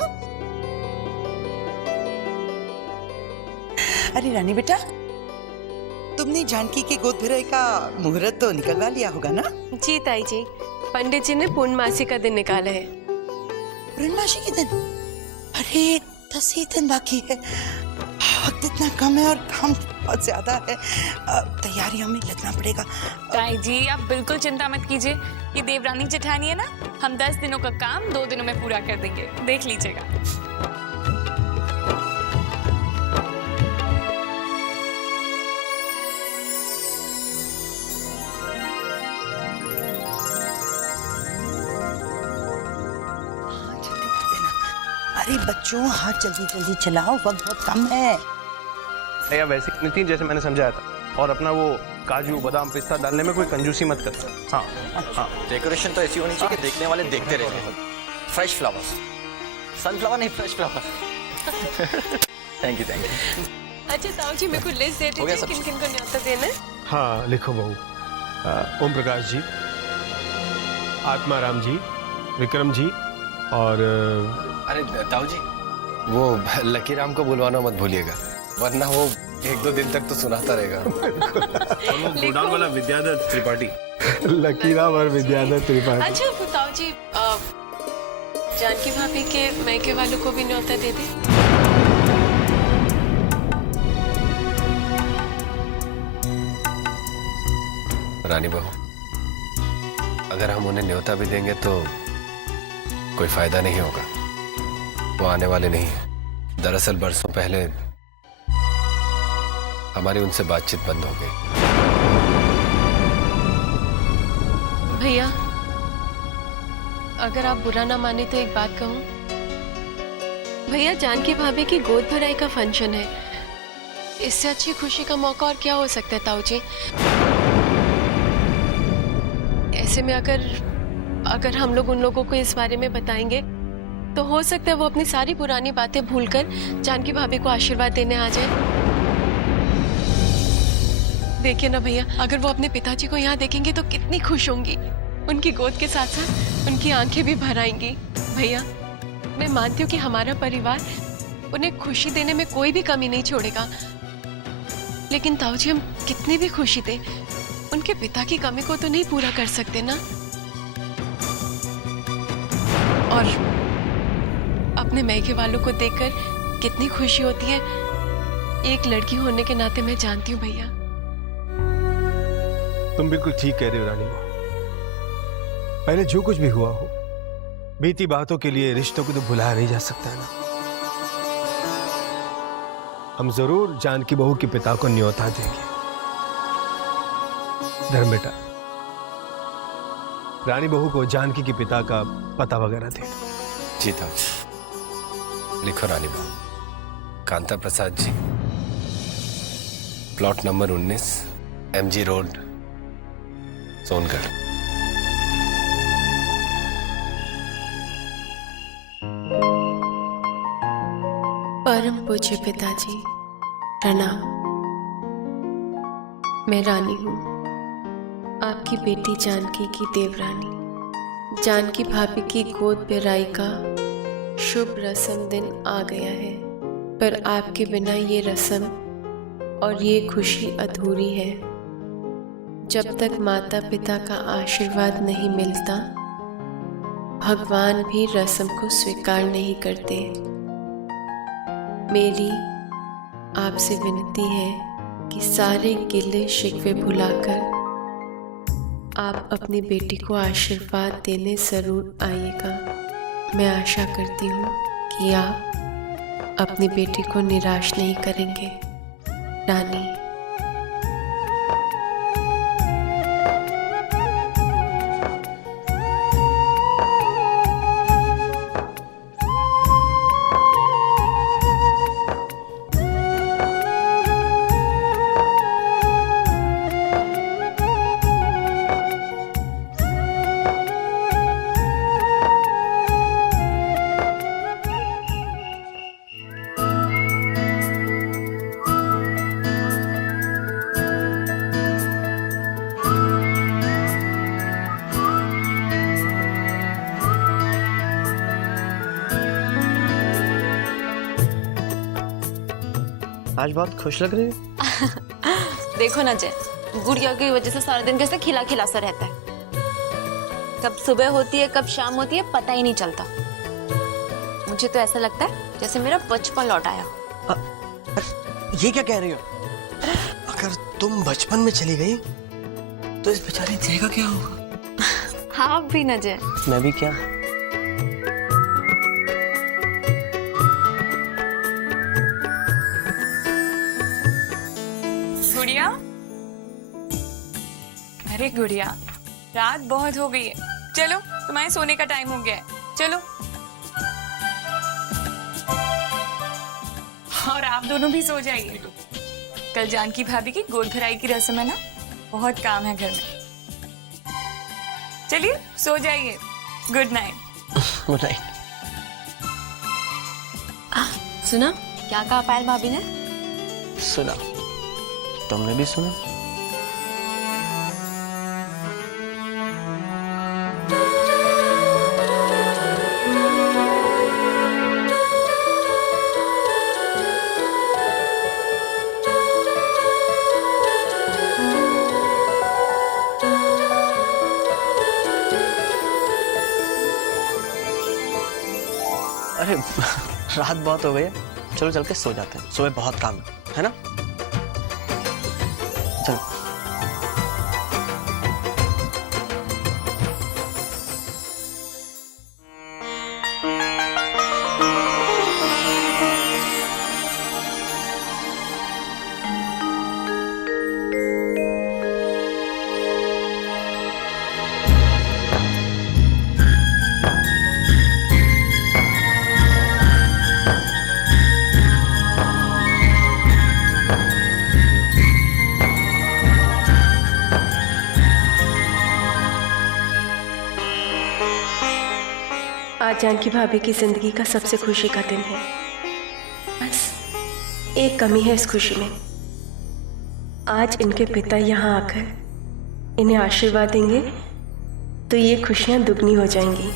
अरे रानी बेटा, तुमने जानकी के गोद भराई का मुहूर्त तो निकलवा लिया होगा ना? जी ताई जी, पंडित जी ने पूर्णमासी का दिन निकाला है। पूर्णमासी के दिन? अरे 10 ही दिन बाकी है, वक्त इतना कम है और काम बहुत ज्यादा है। तैयारियों में लगना पड़ेगा। ताई जी आप बिल्कुल चिंता मत कीजिए, ये देवरानी जेठानी है ना, हम 10 दिनों का काम 2 दिनों में पूरा कर देंगे, देख लीजिएगा। अरे बच्चों हाथ जल्दी जल्दी चलाओ, वक्त बहुत कम है। या वैसे नहीं थी जैसे मैंने समझाया था, और अपना वो काजू बादाम पिस्ता डालने में कोई कंजूसी मत करना। हाँ हाँ, डेकोरेशन तो ऐसी होनी चाहिए कि देखने वाले देखते रहे। फ्रेश फ्लावर्स, सनफ्लावर नहीं, fresh flower. Thank you thank you. अच्छा ताऊ जी मेरे को लिस्ट दे दीजिए किन किन को न्योता देना है। हाँ लिखो बहू। ओम प्रकाश जी, आत्माराम जी, विक्रम जी और अरे ताऊ जी, वो लकी राम को बुलवाना मत भूलिएगा, वरना वो 1-2 दिन तक तो सुनाता रहेगा। गोडाउन वाला विद्याधर त्रिपाठी। लकी राम और विद्याधर त्रिपाठी। अच्छा ताऊ जी, जानकी भाभी के मैके वालों को भी न्योता दे दे। रानी बहू, अगर हम उन्हें न्योता भी देंगे तो कोई फायदा नहीं होगा, वो आने वाले नहीं है। दरअसल बरसों पहले हमारी उनसे बातचीत बंद हो गई। भैया अगर आप बुरा ना माने तो एक बात कहूं। भैया जानकी भाभी की गोद भराई का फंक्शन है, इससे अच्छी खुशी का मौका और क्या हो सकता है ताऊ जी। ऐसे में अगर हम लोग उन लोगों को इस बारे में बताएंगे तो हो सकता है वो अपनी सारी पुरानी बातें भूलकर जानकी भाभी को आशीर्वाद देने आ जाए। देखिए ना भैया, अगर वो अपने पिताजी को यहाँ देखेंगे तो कितनी खुश होंगी, उनकी गोद के साथ साथ उनकी आंखें भी भर आएंगी। भैया मैं मानती हूँ कि हमारा परिवार उन्हें खुशी देने में कोई भी कमी नहीं छोड़ेगा, लेकिन ताऊ जी हम कितनी भी खुशी दें, उनके पिता की कमी को तो नहीं पूरा कर सकते ना। और अपने मैके वालों को देखकर कितनी खुशी होती है, एक लड़की होने के नाते मैं जानती हूँ भैया। तुम बिल्कुल ठीक कह रहे हो रानी। पहले जो कुछ भी हुआ हो, बीती बातों के लिए रिश्तों को तो भुलाया नहीं जा सकता ना। हम जरूर जानकी बहू के पिता को न्योता देंगे। धर्म बेटा, रानी बहू को जानकी के पिता का पता वगैरह दे दो। जी ताऊ जी, लिखो रानी बहू, Kanta Prasad ji, plot number 19, MG road, Songadh. परम पूज्य पिताजी प्रणाम। मैं रानी हूँ, आपकी बेटी जानकी की देवरानी। जानकी भाभी की गोद भराई का शुभ रस्म दिन आ गया है, पर आपके बिना ये रस्म और ये खुशी अधूरी है। जब तक माता पिता का आशीर्वाद नहीं मिलता, भगवान भी रस्म को स्वीकार नहीं करते। मेरी आपसे विनती है कि सारे गिले शिकवे भुलाकर आप अपनी बेटी को आशीर्वाद देने जरूर आइएगा। मैं आशा करती हूँ कि आप अपनी बेटी को निराश नहीं करेंगे रानी। आज बहुत खुश लग रही हो। देखो ना जय, गुड़िया की वजह से सारा दिन कैसे खिला खिला सा रहता है। कब सुबह होती है कब शाम होती है पता ही नहीं चलता। मुझे तो ऐसा लगता है जैसे मेरा बचपन लौट आया। ये क्या कह रही हो? अगर तुम बचपन में चली गई तो इस बेचारी जय का क्या होगा? हाँ भी ना जय। मैं भी क्या? गुड़िया, अरे गुड़िया, रात बहुत हो गई है, चलो तुम्हारे सोने का टाइम हो गया है, चलो। और आप दोनों भी सो जाइए। कल जानकी भाभी की गोद भराई की रस्म है ना, बहुत काम है घर में। चलिए सो जाइए। Good night. Good night. सुना क्या कहा पायल भाभी ने? सुना। तुमने भी सुना? अरे रात बहुत हो गई है, चलो चल के सो जाते हैं, सुबह बहुत काम है ना? चलो। आज जानकी भाभी की जिंदगी का सबसे खुशी का दिन है। बस एक कमी है इस खुशी में। आज इनके पिता यहाँ आकर इन्हें आशीर्वाद देंगे तो ये खुशियां दुगनी हो जाएंगी।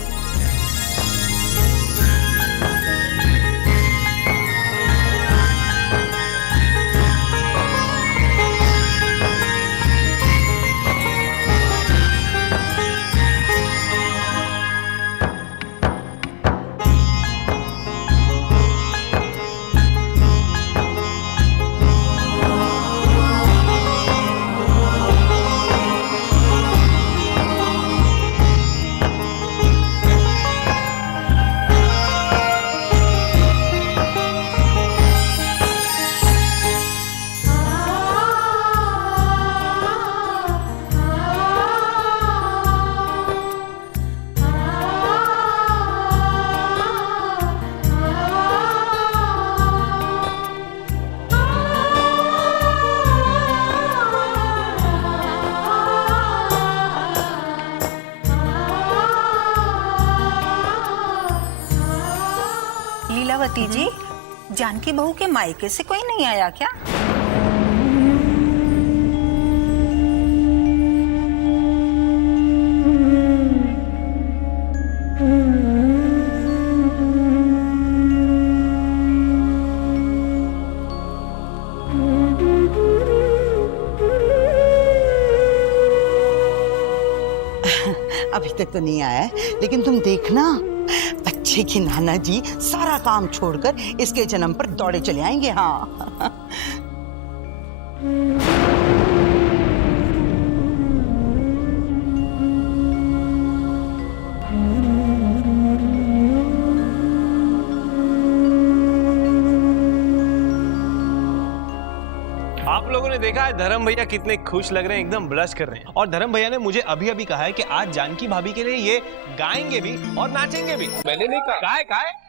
लीलावती जी, जानकी बहू के मायके से कोई नहीं आया क्या? अभी तक तो नहीं आया है, लेकिन तुम देखना बच्चे की नाना जी सारा काम छोड़कर इसके जन्म पर दौड़े चले आएंगे। हाँ आप लोगों ने देखा है धर्म भैया कितने खुश लग रहे हैं, एकदम ब्लश कर रहे हैं। और धर्म भैया ने मुझे अभी अभी कहा है कि आज जानकी भाभी के लिए ये गाएंगे भी और नाचेंगे भी। मैंने नहीं कहा। कहा है?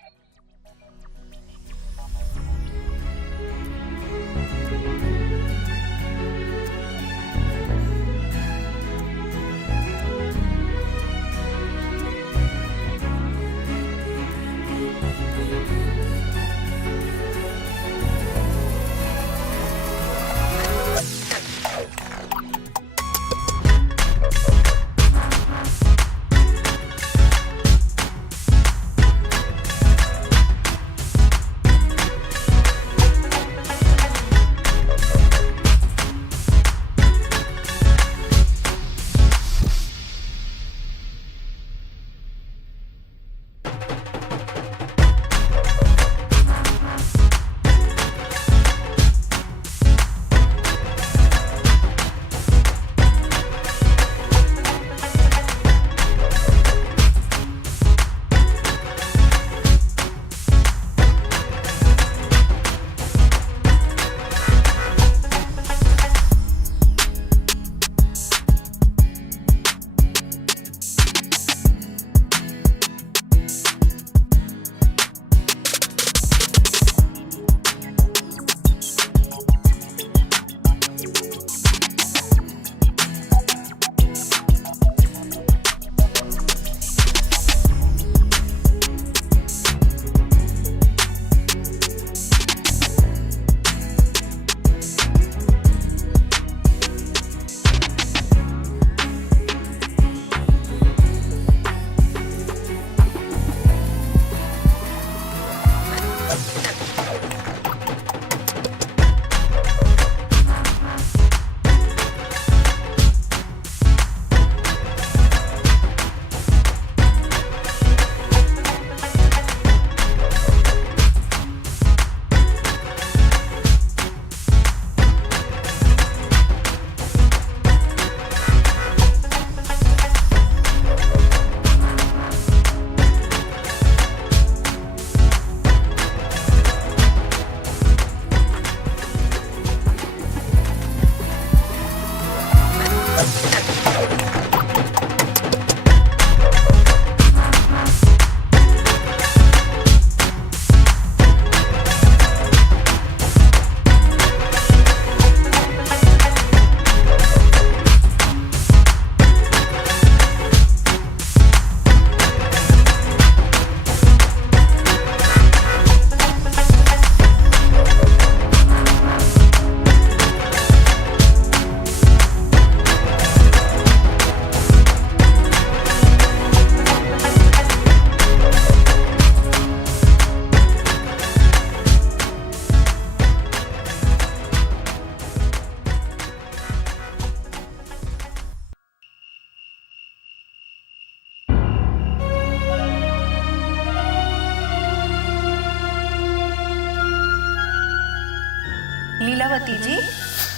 लीलावती जी,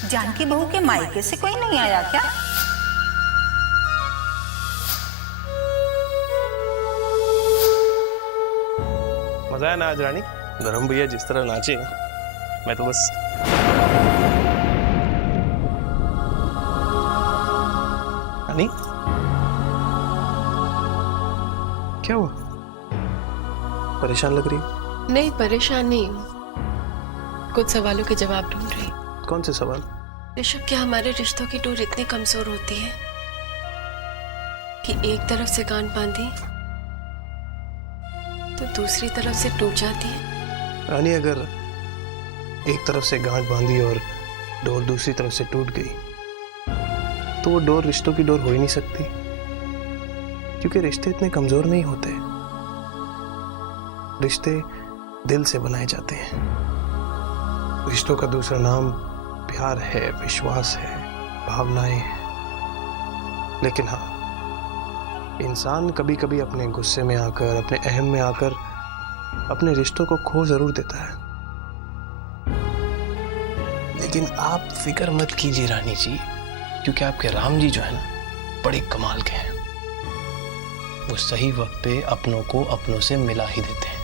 जानकी बहू के मायके से कोई नहीं आया क्या? मजा आया ना आज रानी? धर्म भैया जिस तरह नाचे, मैं तो बस रानी क्या हुआ? परेशान लग रही? नहीं, परेशान नहीं हूँ, कुछ सवालों के जवाब ढूंढ रही। कौन से सवाल? ऋषभ, क्या हमारे रिश्तों की डोर इतनी कमजोर होती है कि एक तरफ से गांठ बांधी तो दूसरी तरफ से टूट जाती है? रानी, अगर एक तरफ से गांठ बांधी और डोर दूसरी तरफ से टूट गई तो वो डोर रिश्तों की डोर हो ही नहीं सकती, क्योंकि रिश्ते इतने कमजोर नहीं होते। रिश्ते दिल से बनाए जाते हैं। रिश्तों का दूसरा नाम प्यार है, विश्वास है, भावनाएं हैं। लेकिन हाँ, इंसान कभी कभी अपने गुस्से में आकर, अपने अहम में आकर अपने रिश्तों को खो जरूर देता है। लेकिन आप फिक्र मत कीजिए रानी जी, क्योंकि आपके राम जी जो है ना, बड़े कमाल के हैं। वो सही वक्त पे अपनों को अपनों से मिला ही देते हैं।